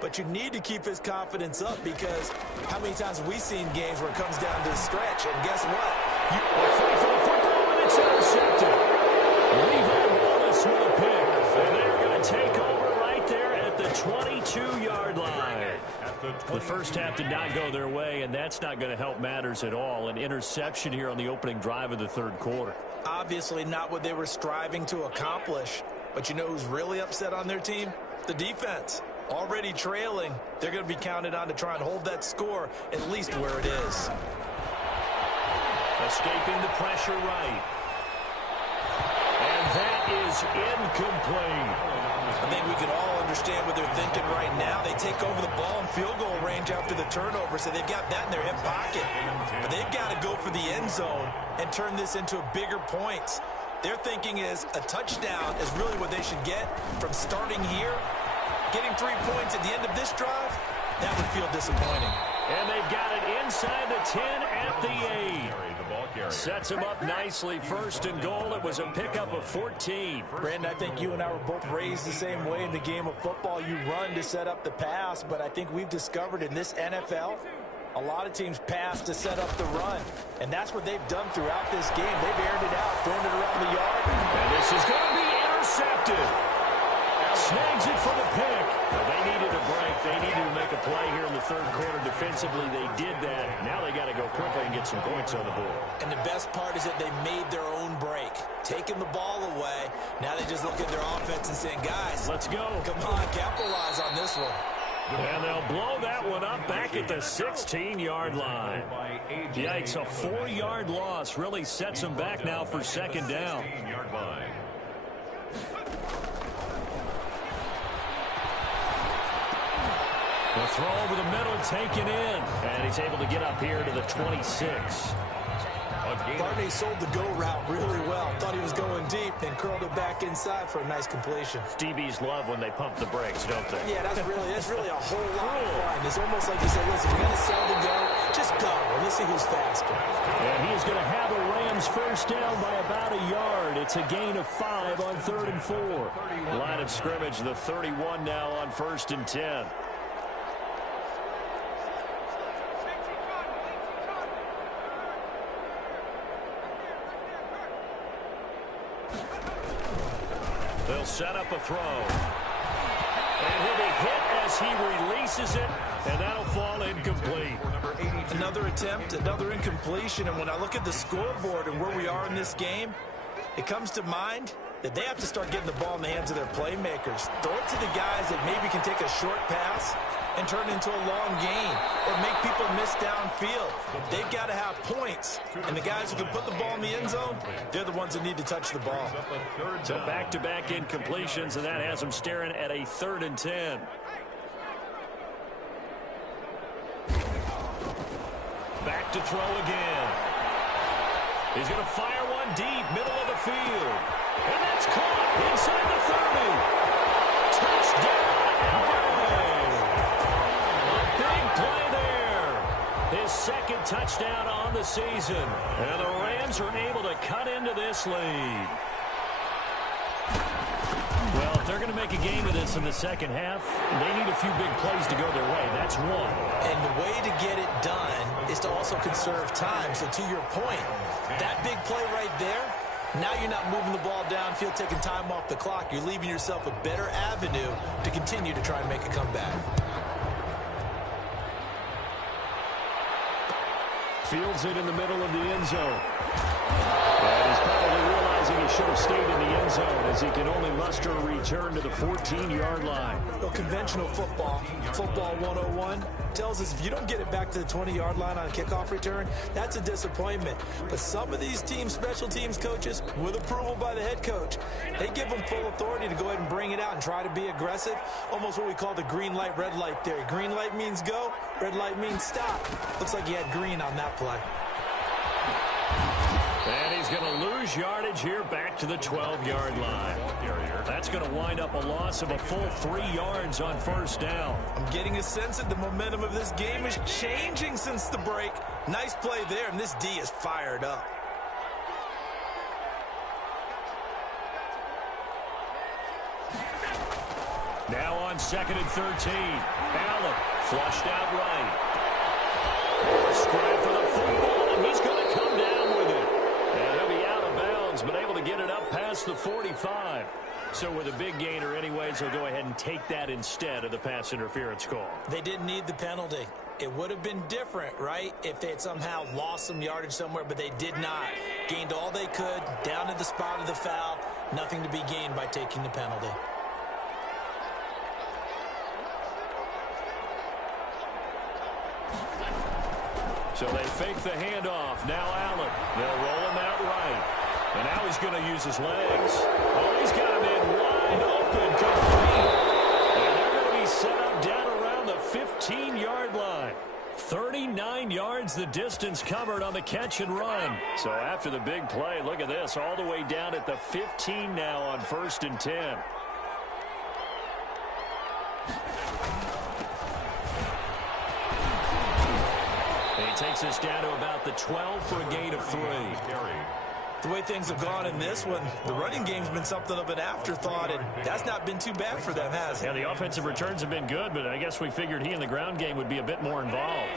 But you need to keep his confidence up, because how many times have we seen games where it comes down to the stretch, and guess what? You fight for the football, and it's intercepted. Levi Wallace with a pick. And they're going to take over right there at the 22-yard line. The first half did not go their way, and that's not going to help matters at all. An interception here on the opening drive of the third quarter. Obviously not what they were striving to accomplish. But you know who's really upset on their team? The defense. Already trailing. They're going to be counted on to try and hold that score at least where it is. Escaping the pressure right. And that is incomplete. I think we can all understand what they're thinking right now. They take over the ball in field goal range after the turnover, so they've got that in their hip pocket. But they've got to go for the end zone and turn this into bigger points. Their thinking is a touchdown is really what they should get from starting here. Getting 3 points at the end of this drive, that would feel disappointing. And they've got it inside the 10 at the 8. Sets him up nicely. 1st and goal. It was a pickup of 14. Brandon, I think you and I were both raised the same way in the game of football. You run to set up the pass, but I think we've discovered in this NFL, a lot of teams pass to set up the run. And that's what they've done throughout this game. They've aired it out, thrown it around the yard. And this is going to be intercepted. Snags it for the pick. Well, they needed a break. They needed to make a play here in the third quarter. Defensively, they did that. Now they got to go quickly and get some points on the board. And the best part is that they made their own break. Taking the ball away. Now they just look at their offense and saying, guys, let's go. Come on, capitalize on this one. And they'll blow that one up back at the 16-yard line. Yikes, a 4-yard loss really sets them back now for second down. The throw over the middle taken in. And he's able to get up here to the 26. Barney sold the go route really well. Thought he was going deep, then curled it back inside for a nice completion. DBs love when they pump the brakes, don't they? Yeah, that's really a whole lot of fun. It's almost like you said, listen, we're going to sell the go. Just go, and let's see who's faster. And he's going to have the Rams first down by about a yard. It's a gain of 5 on 3rd and 4. Line of scrimmage, the 31 now on 1st and 10. They'll set up a throw. And he'll be hit as he releases it, and that'll fall incomplete. Another attempt, another incompletion, and when I look at the scoreboard and where we are in this game, it comes to mind that they have to start getting the ball in the hands of their playmakers. Throw it to the guys that maybe can take a short pass and turn it into a long gain or make people miss downfield. They've got to have points. And the guys who can put the ball in the end zone, they're the ones that need to touch the ball. So back-to-back incompletions, and that has them staring at a 3rd and 10. back to throw again. He's going to fire one deep, middle of the field. And that's caught inside the 30. Touchdown, LA! A big play there. His second touchdown on the season. And the Rams are able to cut into this lead. Well, if they're going to make a game of this in the second half, they need a few big plays to go their way. That's one. And the way to get it done is to also conserve time. So to your point, that big play right there, now you're not moving the ball downfield, taking time off the clock. You're leaving yourself a better avenue to continue to try and make a comeback. Fields it in the middle of the end zone. And he's probably realizing he should have stayed in the end zone as he can only muster a return to the 14-yard line. Well, conventional football 101, tells us if you don't get it back to the 20-yard line on a kickoff return, that's a disappointment. But some of these special teams coaches, with approval by the head coach, they give them full authority to go ahead and bring it out and try to be aggressive, almost what we call the green light, red light theory. Green light means go, red light means stop. Looks like he had green on that play. And he's going to lose yardage here back to the 12-yard line. That's going to wind up a loss of a full 3 yards on first down. I'm getting a sense that the momentum of this game is changing since the break. Nice play there, and this D is fired up. Now on 2nd and 13. Allen flushed out right. Straight for the football, and he's going to come down with it. And he'll be out of bounds, but able to get it up past the 45. So with a big gainer anyways, he'll go ahead and take that instead of the pass interference call. They didn't need the penalty. It would have been different, right, if they had somehow lost some yardage somewhere, but they did not. Gained all they could, down to the spot of the foul. Nothing to be gained by taking the penalty. So they fake the handoff. Now Allen. They'll roll him out right. And now he's going to use his legs. Oh, he's got him in wide open. Complete. And they're going to be set up down around the 15-yard line. 39 yards the distance covered on the catch and run. So after the big play, look at this. All the way down at the 15 now on 1st and 10. He takes us down to about the 12 for a gain of 3. The way things have gone in this one, the running game's been something of an afterthought, and that's not been too bad for them, has it? Yeah, the offensive returns have been good, but I guess we figured he in the ground game would be a bit more involved.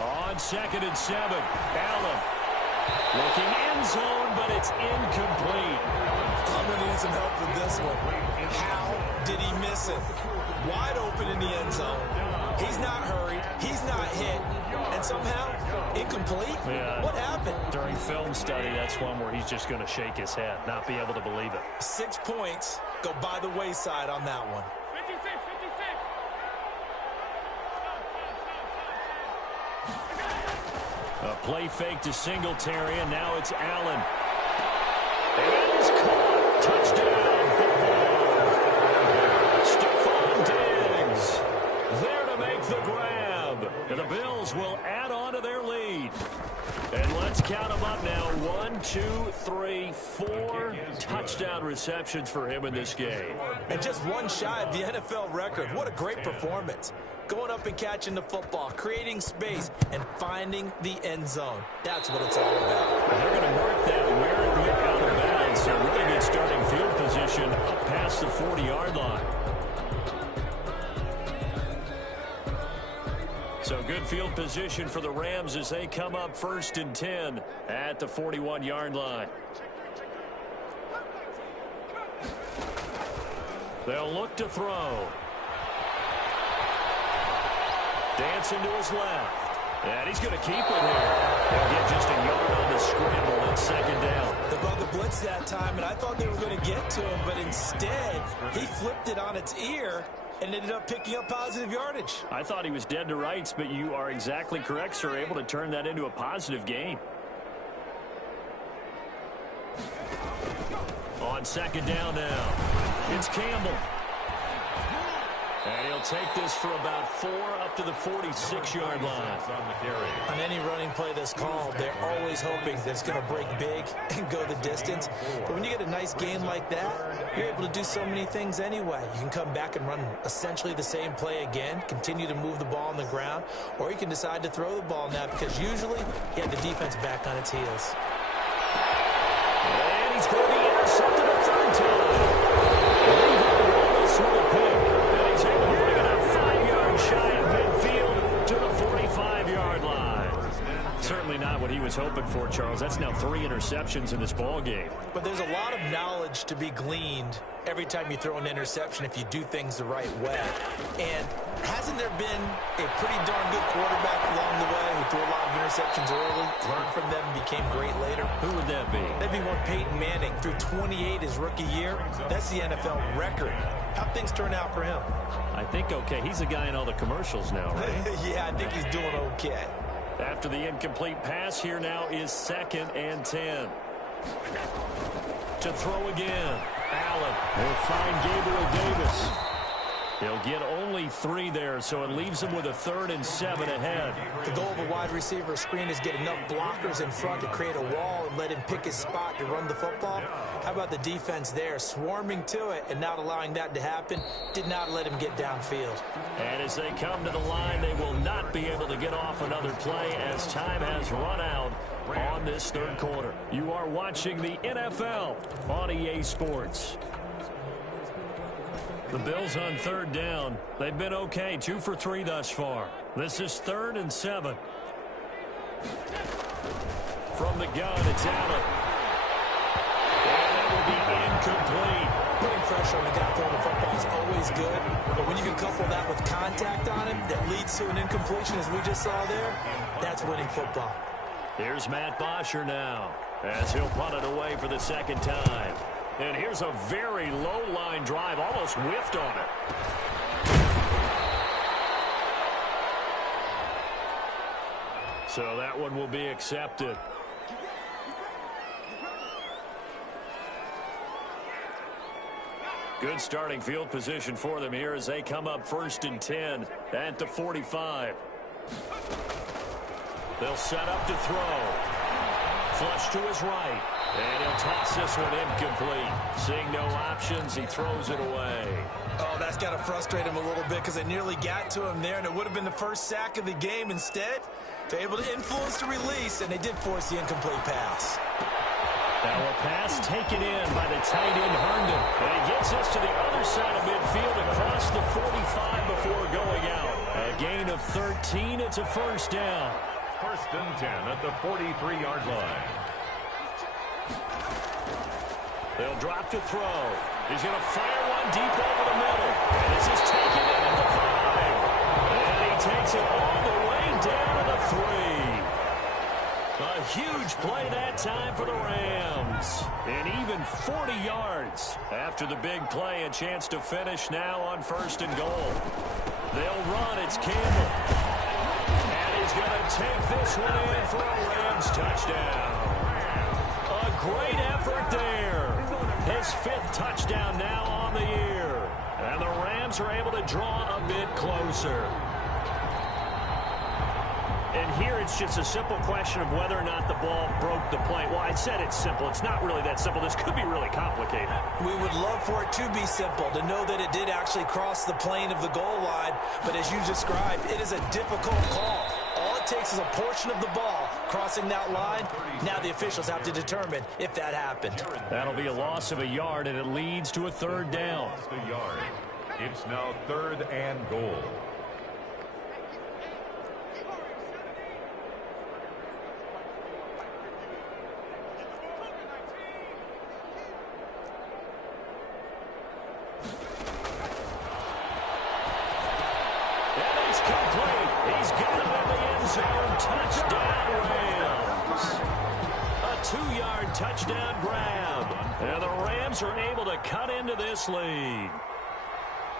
On 2nd and 7, Allen looking end zone, but it's incomplete. I'm going to need some help with this one. How did he miss it? Wide open in the end zone. He's not hurried. He's not hit. And somehow, incomplete? Yeah. What happened? During film study, that's one where he's just going to shake his head, not be able to believe it. 6 points go by the wayside on that one. A play fake to Singletary, and now it's Allen. And it's caught. Touchdown. Stephon Diggs there to make the grab. And the Bills will add on to their lead. And let's count them up now. 1, 2, 3, 4 touchdown receptions for him in this game. And just one shy of the NFL record. What a great performance. Going up and catching the football, creating space, and finding the end zone. That's what it's all about. And they're going to mark that where it went out of bounds. So really good starting field position up past the 40-yard line. So good field position for the Rams as they come up 1st and 10 at the 41-yard line. They'll look to throw. Dancing to his left. And he's going to keep it here. They'll get just a yard on the scramble at 2nd down. They brought the blitz that time, and I thought they were going to get to him, but instead, he flipped it on its ear and ended up picking up positive yardage. I thought he was dead to rights, but you are exactly correct, sir. Able to turn that into a positive gain. On 2nd down now, it's Campbell. And he'll take this for about 4 up to the 46-yard line. On any running play that's called, they're always hoping that it's going to break big and go the distance. But when you get a nice gain like that, you're able to do so many things anyway. You can come back and run essentially the same play again, continue to move the ball on the ground, or you can decide to throw the ball now because usually you have the defense back on its heels. And he's going to be intercepted a third time. With a pick. And he's able to bring it up 5 yards shy of midfield to the 45-yard line. Certainly not what he was hoping for, Charles. That's now 3 interceptions in this ball game. But there's a lot of knowledge to be gleaned every time you throw an interception if you do things the right way. And hasn't there been a pretty darn good quarterback along the way who threw a lot of interceptions early, learned from them, and became great later? Who would that be? That'd be one Peyton Manning. Threw 28 his rookie year. That's the NFL record. How'd things turn out for him? I think okay. He's the guy in all the commercials now, right? Yeah, I think he's doing okay. After the incomplete pass, here now is 2nd and 10. To throw again. Allen will find Gabriel Davis. He'll get only 3 there, so it leaves him with a 3rd and 7 ahead. The goal of a wide receiver screen is get enough blockers in front to create a wall and let him pick his spot to run the football. How about the defense there, swarming to it and not allowing that to happen? Did not let him get downfield. And as they come to the line, they will not be able to get off another play as time has run out on this 3rd quarter. You are watching the NFL on EA Sports. The Bills on 3rd down. They've been okay, 2 for 3 thus far. This is 3rd and 7. From the gun, it's Allen. And that will be incomplete. Putting pressure on the guy throwing the football is always good, but when you can couple that with contact on him that leads to an incompletion, as we just saw there, that's winning football. Here's Matt Bosher now, as he'll punt it away for the 2nd time. And here's a very low-line drive, almost whiffed on it. So that one will be accepted. Good starting field position for them here as they come up 1st and 10 at the 45. They'll set up to throw. Flush to his right. And he'll toss this one incomplete. Seeing no options, he throws it away. Oh, that's got to frustrate him a little bit because they nearly got to him there, and it would have been the first sack of the game. Instead, they're able to influence the release, and they did force the incomplete pass. Now a pass taken in by the tight end Herndon. And he gets us to the other side of midfield across the 45 before going out. A gain of 13. It's a 1st down. 1st and 10 at the 43-yard line. They'll drop to throw. He's going to fire one deep over the middle. And this is taken in at the 5. And he takes it all the way down to the 3. A huge play that time for the Rams. And even 40 yards after the big play. A chance to finish now on 1st and goal. They'll run. It's Campbell. And he's going to take this one in for a Rams touchdown. A great effort there. His 5th touchdown now on the year. And the Rams are able to draw a bit closer. And here it's just a simple question of whether or not the ball broke the play. Well, I said it's simple. It's not really that simple. This could be really complicated. We would love for it to be simple, to know that it did actually cross the plane of the goal line. But as you described, it is a difficult call. All it takes is a portion of the ball crossing that line. Now the officials have to determine if that happened. That'll be a loss of a yard, and it leads to a 3rd down. A yard. It's now 3rd and goal. Touchdown Rams. A 2-yard touchdown grab. And the Rams are able to cut into this lead.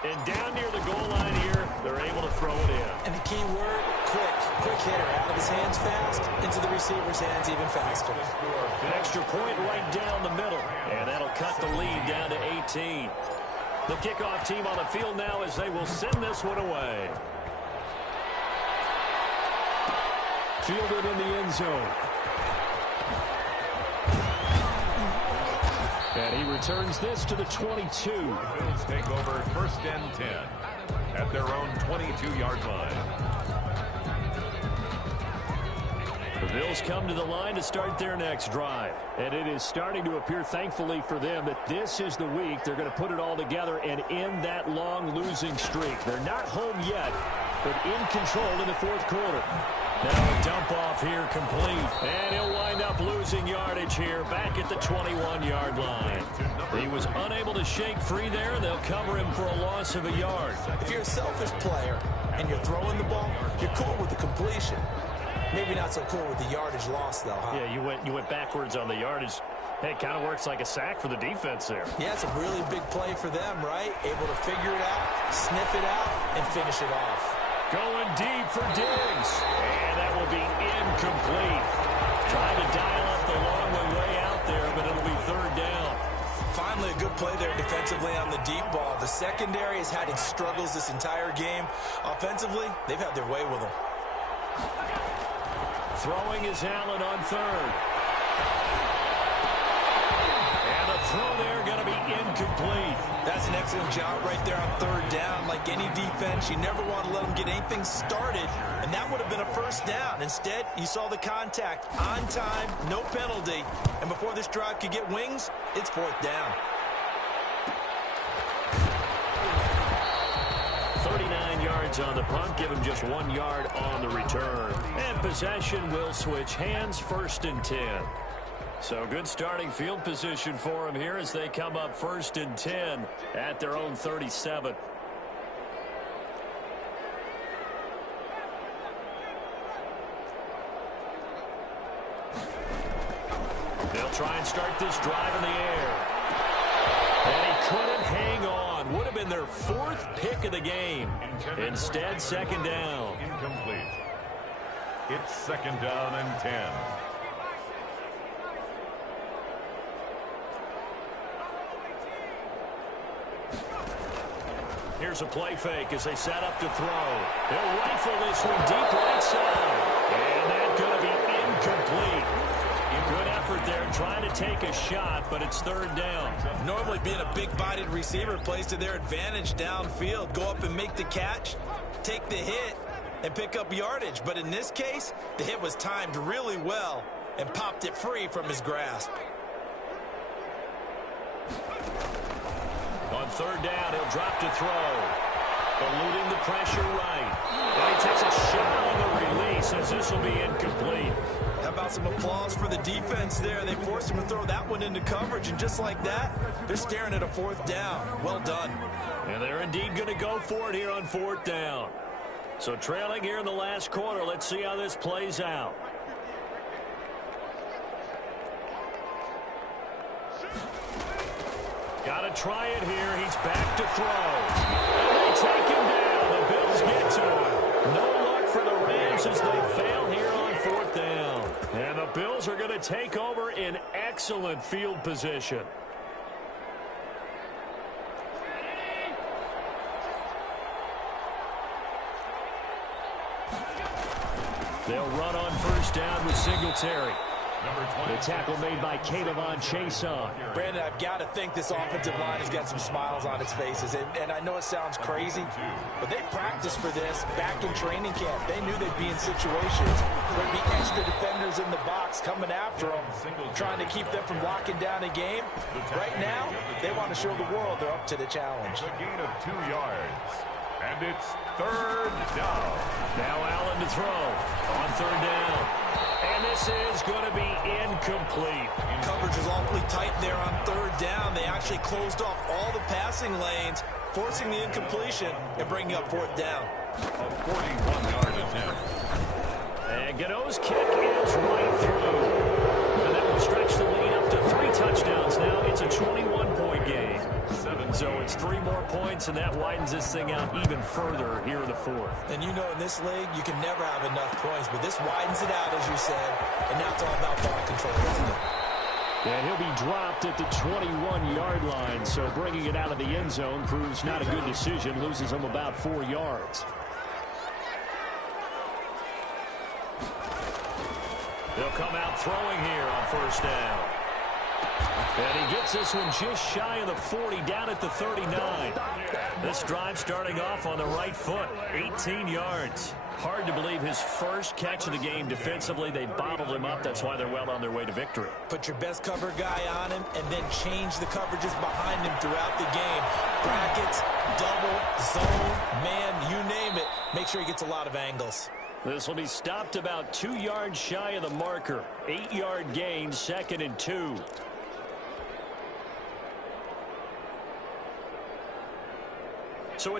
And down near the goal line here, they're able to throw it in. And the key word, quick. Quick hitter. Out of his hands fast, into the receiver's hands even faster. An extra point right down the middle. And that'll cut the lead down to 18. The kickoff team on the field now as they will send this one away. Fielded in the end zone. And he returns this to the 22. The Bills take over 1st and 10 at their own 22-yard line. The Bills come to the line to start their next drive. And it is starting to appear, thankfully for them, that this is the week they're going to put it all together and end that long losing streak. They're not home yet, but in control in the fourth quarter. Now a dump off here complete. And he'll wind up losing yardage here back at the 21-yard line. He was unable to shake free there. They'll cover him for a loss of a yard. If you're a selfish player and you're throwing the ball, you're cool with the completion. Maybe not so cool with the yardage loss, though, huh? Yeah, you went backwards on the yardage. Hey, it kind of works like a sack for the defense there. Yeah, it's a really big play for them, right? Able to figure it out, sniff it out, and finish it off. Going deep for Diggs. And that will be incomplete. Trying to dial up the long way out there, but it'll be third down. Finally, a good play there defensively on the deep ball. The secondary has had its struggles this entire game. Offensively, they've had their way with them. Throwing is Allen on third. And the throw there going to be incomplete. That's an excellent job right there on third down. Like any defense, you never want to let them get anything started, and that would have been a first down. Instead, you saw the contact on time, no penalty, and before this drive could get wings, it's fourth down. 39 yards on the punt, give him just 1 yard on the return. And possession will switch hands, 1st and 10. So good starting field position for them here as they come up 1st and 10 at their own 37. They'll try and start this drive in the air. And he couldn't hang on. Would have been their 4th pick of the game. Instead, 2nd down. Incomplete. It's 2nd down and 10. Here's a play fake as they set up to throw. They'll rifle this one deep right side. And that's going to be incomplete. Good effort there trying to take a shot, but it's 3rd down. Normally being a big-bodied receiver plays to their advantage downfield. Go up and make the catch, take the hit, and pick up yardage. But in this case, the hit was timed really well and popped it free from his grasp. On 3rd down, he'll drop to throw. Eluding the pressure right. And he takes a shot on the release as this will be incomplete. How about some applause for the defense there? They forced him to throw that one into coverage, and just like that, they're staring at a 4th down. Well done. And they're indeed going to go for it here on 4th down. So trailing here in the last quarter, let's see how this plays out. Got to try it here. He's back to throw. And they take him down. The Bills get to him. No luck for the Rams as they fail here on 4th down. And the Bills are going to take over in excellent field position. They'll run on 1st down with Singletary. The tackle made by K'Davon Chason. Brandon, I've got to think this offensive line has got some smiles on its faces. And I know it sounds crazy, but they practiced for this back in training camp. They knew they'd be in situations where there'd be extra defenders in the box coming after them, trying to keep them from locking down a game. Right now, they want to show the world they're up to the challenge. A gain of 2 yards. And it's 3rd down. Now Allen to throw on 3rd down. And this is going to be incomplete. Coverage was awfully tight there on 3rd down. They actually closed off all the passing lanes, forcing the incompletion and bringing up 4th down. A 41-yard attempt. And Gano's kick is right through. And that will stretch the lead up to 3 touchdowns now. It's a 21-point game. So it's 3 more points, and that widens this thing out even further here in the 4th. And you know in this league, you can never have enough points, but this widens it out, as you said, and now it's all about ball control, isn't it? And he'll be dropped at the 21-yard line. So bringing it out of the end zone proves not a good decision. Loses him about 4 yards. They'll come out throwing here on first down. And he gets this one just shy of the 40, down at the 39. This drive starting off on the right foot, 18 yards. Hard to believe his first catch of the game defensively. They bottled him up. That's why they're well on their way to victory. Put your best cover guy on him and then change the coverages behind him throughout the game. Brackets, double, zone, man, you name it. Make sure he gets a lot of angles. This will be stopped about 2 yards shy of the marker. 8-yard gain, 2nd and 2. So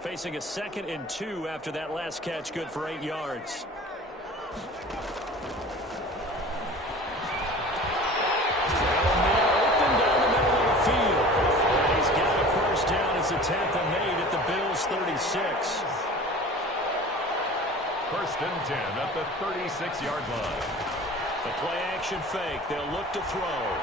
facing a 2nd and 2 after that last catch, good for 8 yards. Open down the middle of the field. And he's got a first down as the tackle made at the Bills' 36. 1st and 10 at the 36-yard line. The play action fake. They'll look to throw.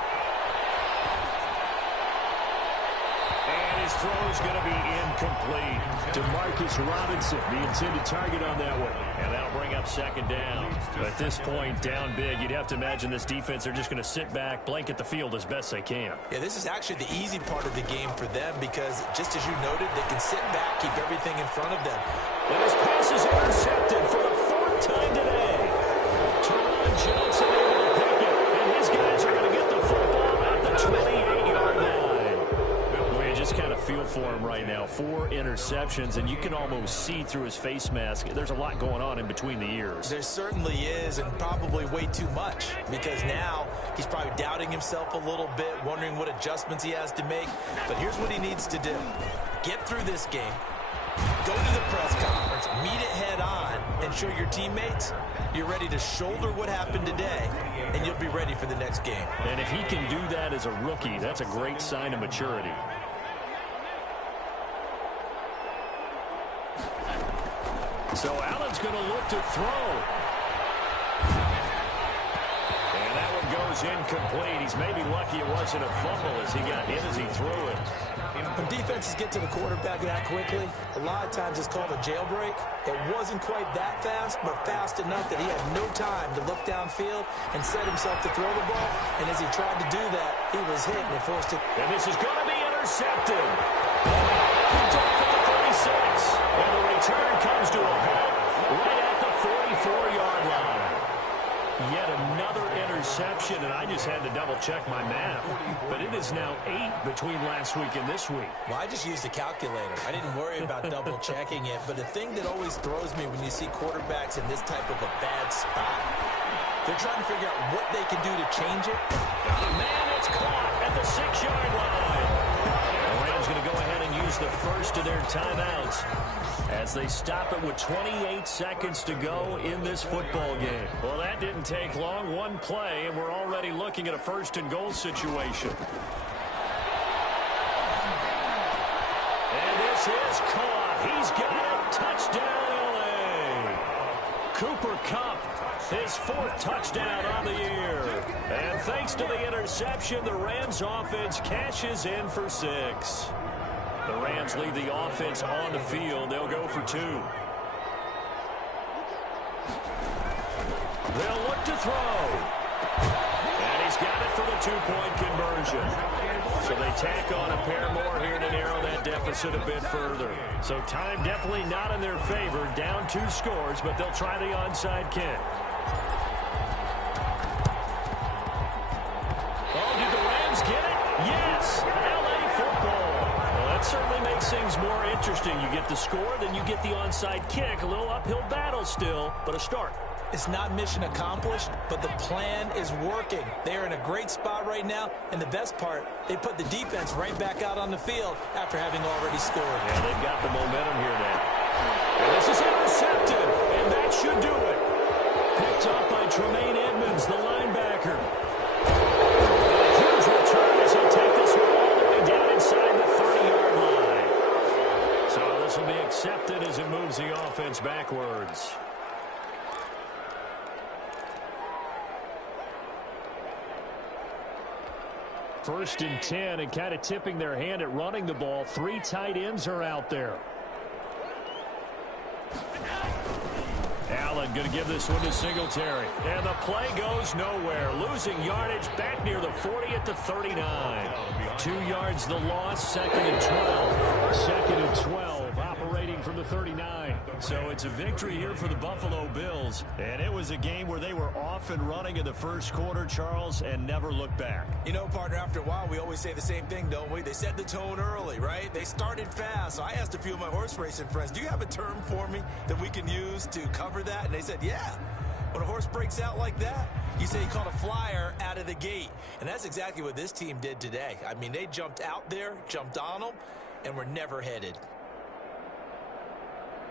And his throw is going to be incomplete. Demarcus Robinson, the intended target on that one. And that'll bring up 2nd down. But at this point, down big, you'd have to imagine this defense are just going to sit back, blanket the field as best they can. Yeah, this is actually the easy part of the game for them because, just as you noted, they can sit back, keep everything in front of them. And his pass is intercepted for the 4th time today. Teron Johnson able to pick it, and his guys are going to get the football at the 28-yard line. Well, you just kind of feel for him right now. 4 interceptions, and you can almost see through his face mask. There's a lot going on in between the ears. There certainly is, and probably way too much, because now he's probably doubting himself a little bit, wondering what adjustments he has to make. But here's what he needs to do. Get through this game. Go to the press conference, meet it head on, and show your teammates you're ready to shoulder what happened today, and you'll be ready for the next game. And if he can do that as a rookie, that's a great sign of maturity. So Allen's going to look to throw. And that one goes incomplete. He's maybe lucky it wasn't a fumble as he got hit as he threw it. When defenses get to the quarterback that quickly, a lot of times it's called a jailbreak. It wasn't quite that fast, but fast enough that he had no time to look downfield and set himself to throw the ball. And as he tried to do that, he was hit and it forced it. And this is going to be intercepted. Picked off at the 36. And the return comes to a halt right at the 44-yard line. Yet another interception, and I just had to double-check my math. But it is now 8 between last week and this week. Well, I just used a calculator. I didn't worry about double-checking it. But the thing that always throws me when you see quarterbacks in this type of a bad spot, they're trying to figure out what they can do to change it. Oh, man, it's caught at the 6-yard line. The Rams going to go ahead and use the first of their timeouts as they stop it with 28 seconds to go in this football game. Well, that didn't take long. One play, and we're already looking at a 1st and goal situation. And this is caught. He's got it. Touchdown, L.A. Cooper Kupp, his 4th touchdown on the year. And thanks to the interception, the Rams offense cashes in for 6. The Rams leave the offense on the field. They'll go for 2. They'll look to throw. And he's got it for the 2-point conversion. So they tack on a pair more here to narrow that deficit a bit further. So time definitely not in their favor. Down 2 scores, but they'll try the onside kick. Oh, did the Rams get it? Yes! L.A. football. Well, that certainly makes things more interesting. You get the score, then you get the onside kick. A little uphill battle still, but a start. It's not mission accomplished, but the plan is working. They're in a great spot right now, and the best part, they put the defense right back out on the field after having already scored. Yeah, they've got the momentum here now. And this is intercepted, and that should do it. Picked up by Tremaine Edmonds, the linebacker. Huge return as he'll take this one all the way down inside the 30-yard line. So this will be accepted as it moves the offense backwards. 1st and 10, and kind of tipping their hand at running the ball. 3 tight ends are out there. Allen going to give this one to Singletary. And the play goes nowhere. Losing yardage back near the 40 at the 39. 2 yards the loss, 2nd and 12. 2nd and 12, operating from the 39. So it's a victory here for the Buffalo Bills. And it was a game where they were off and running in the first quarter, Charles, and never looked back. You know, partner, after a while, we always say the same thing, don't we? They set the tone early, right? They started fast. So I asked a few of my horse racing friends, do you have a term for me that we can use to cover that? And they said, yeah. When a horse breaks out like that, you say he caught a flyer out of the gate. And that's exactly what this team did today. I mean, they jumped out there, jumped on them, and were never headed.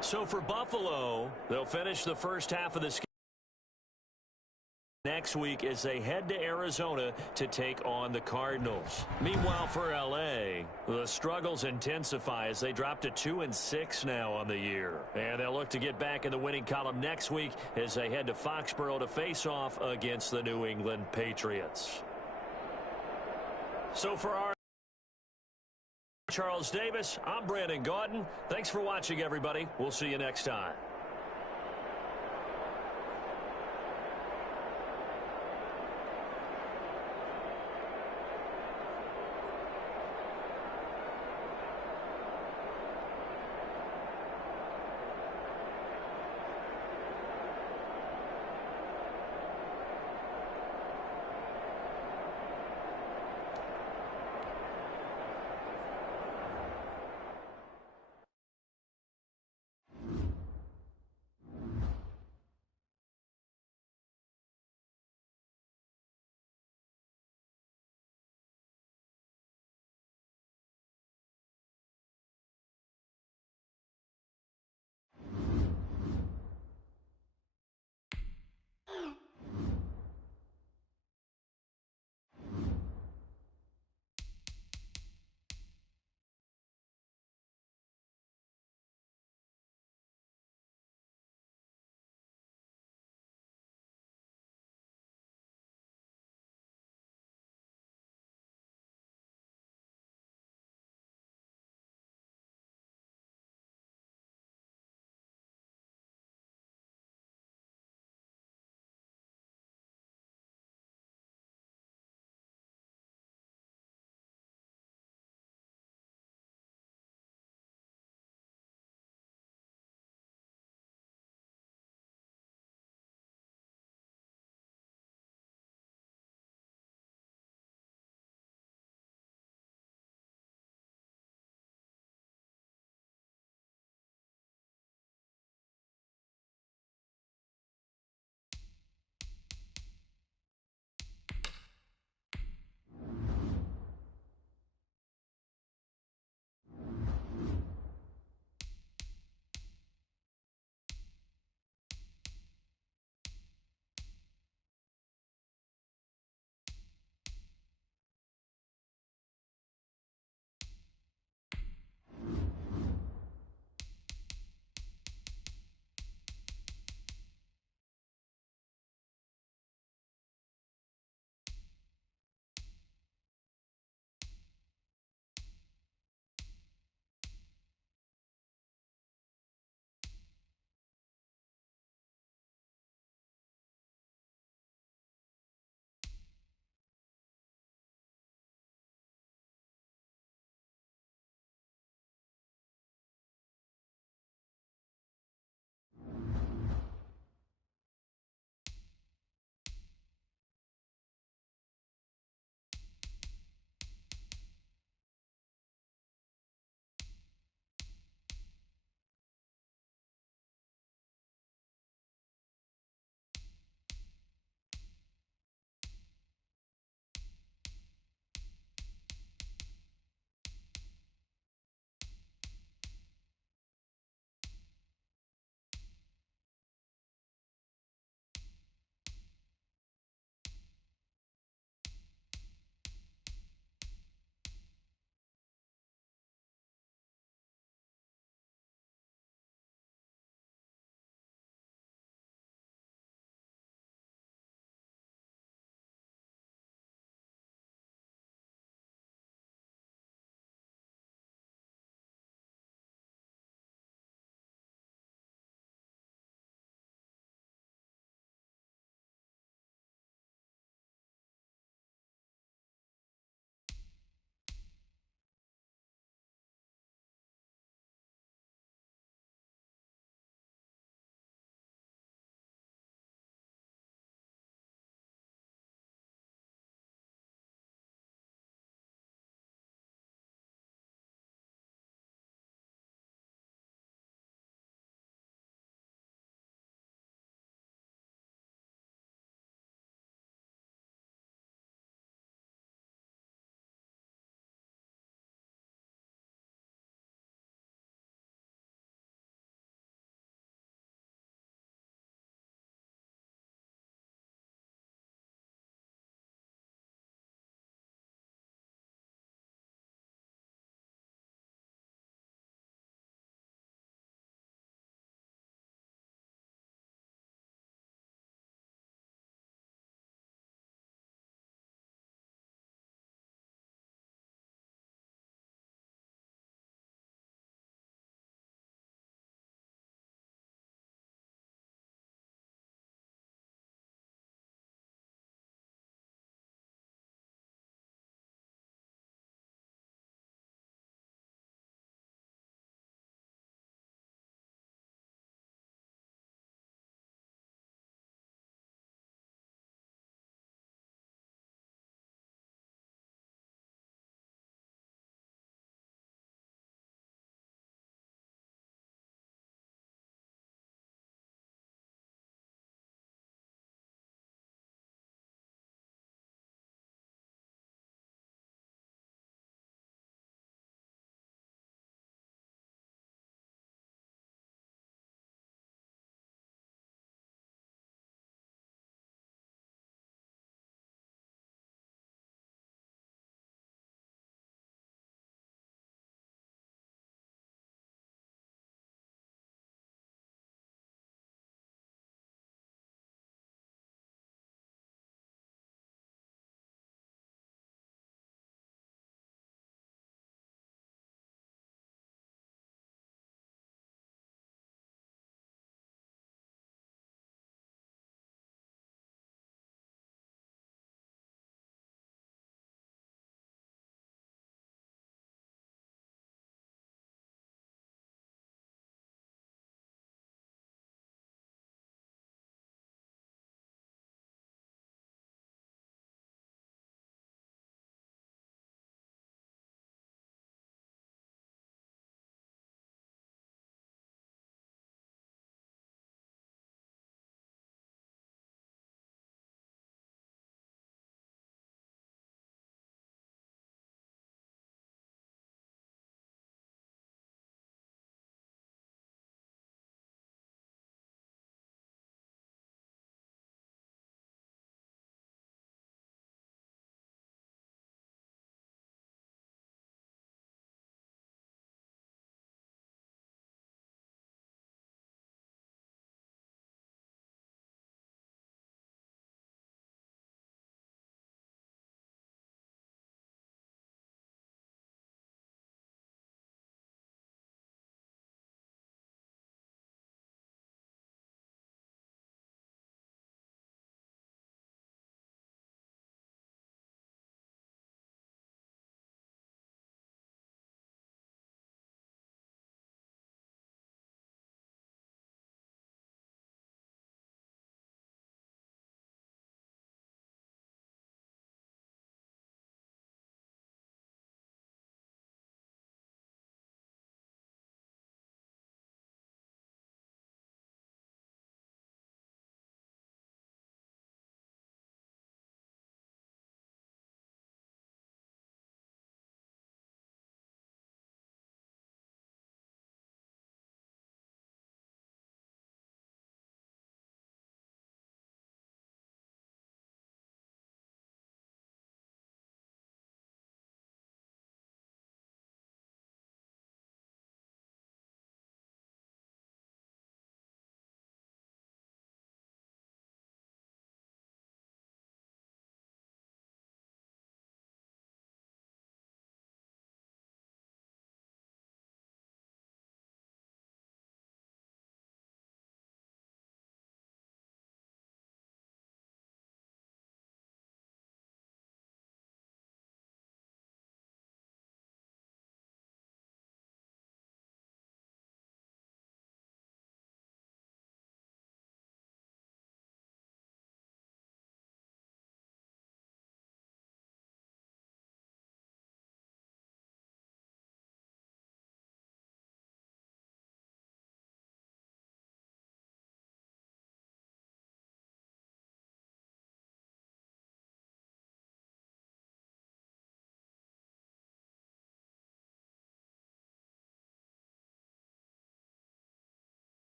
So for Buffalo, they'll finish the first half of this game next week as they head to Arizona to take on the Cardinals. Meanwhile, for L.A., the struggles intensify as they drop to 2-6 now on the year. And they'll look to get back in the winning column next week as they head to Foxborough to face off against the New England Patriots. So for our Charles Davis, I'm Brandon Gaudin. Thanks for watching, everybody. We'll see you next time.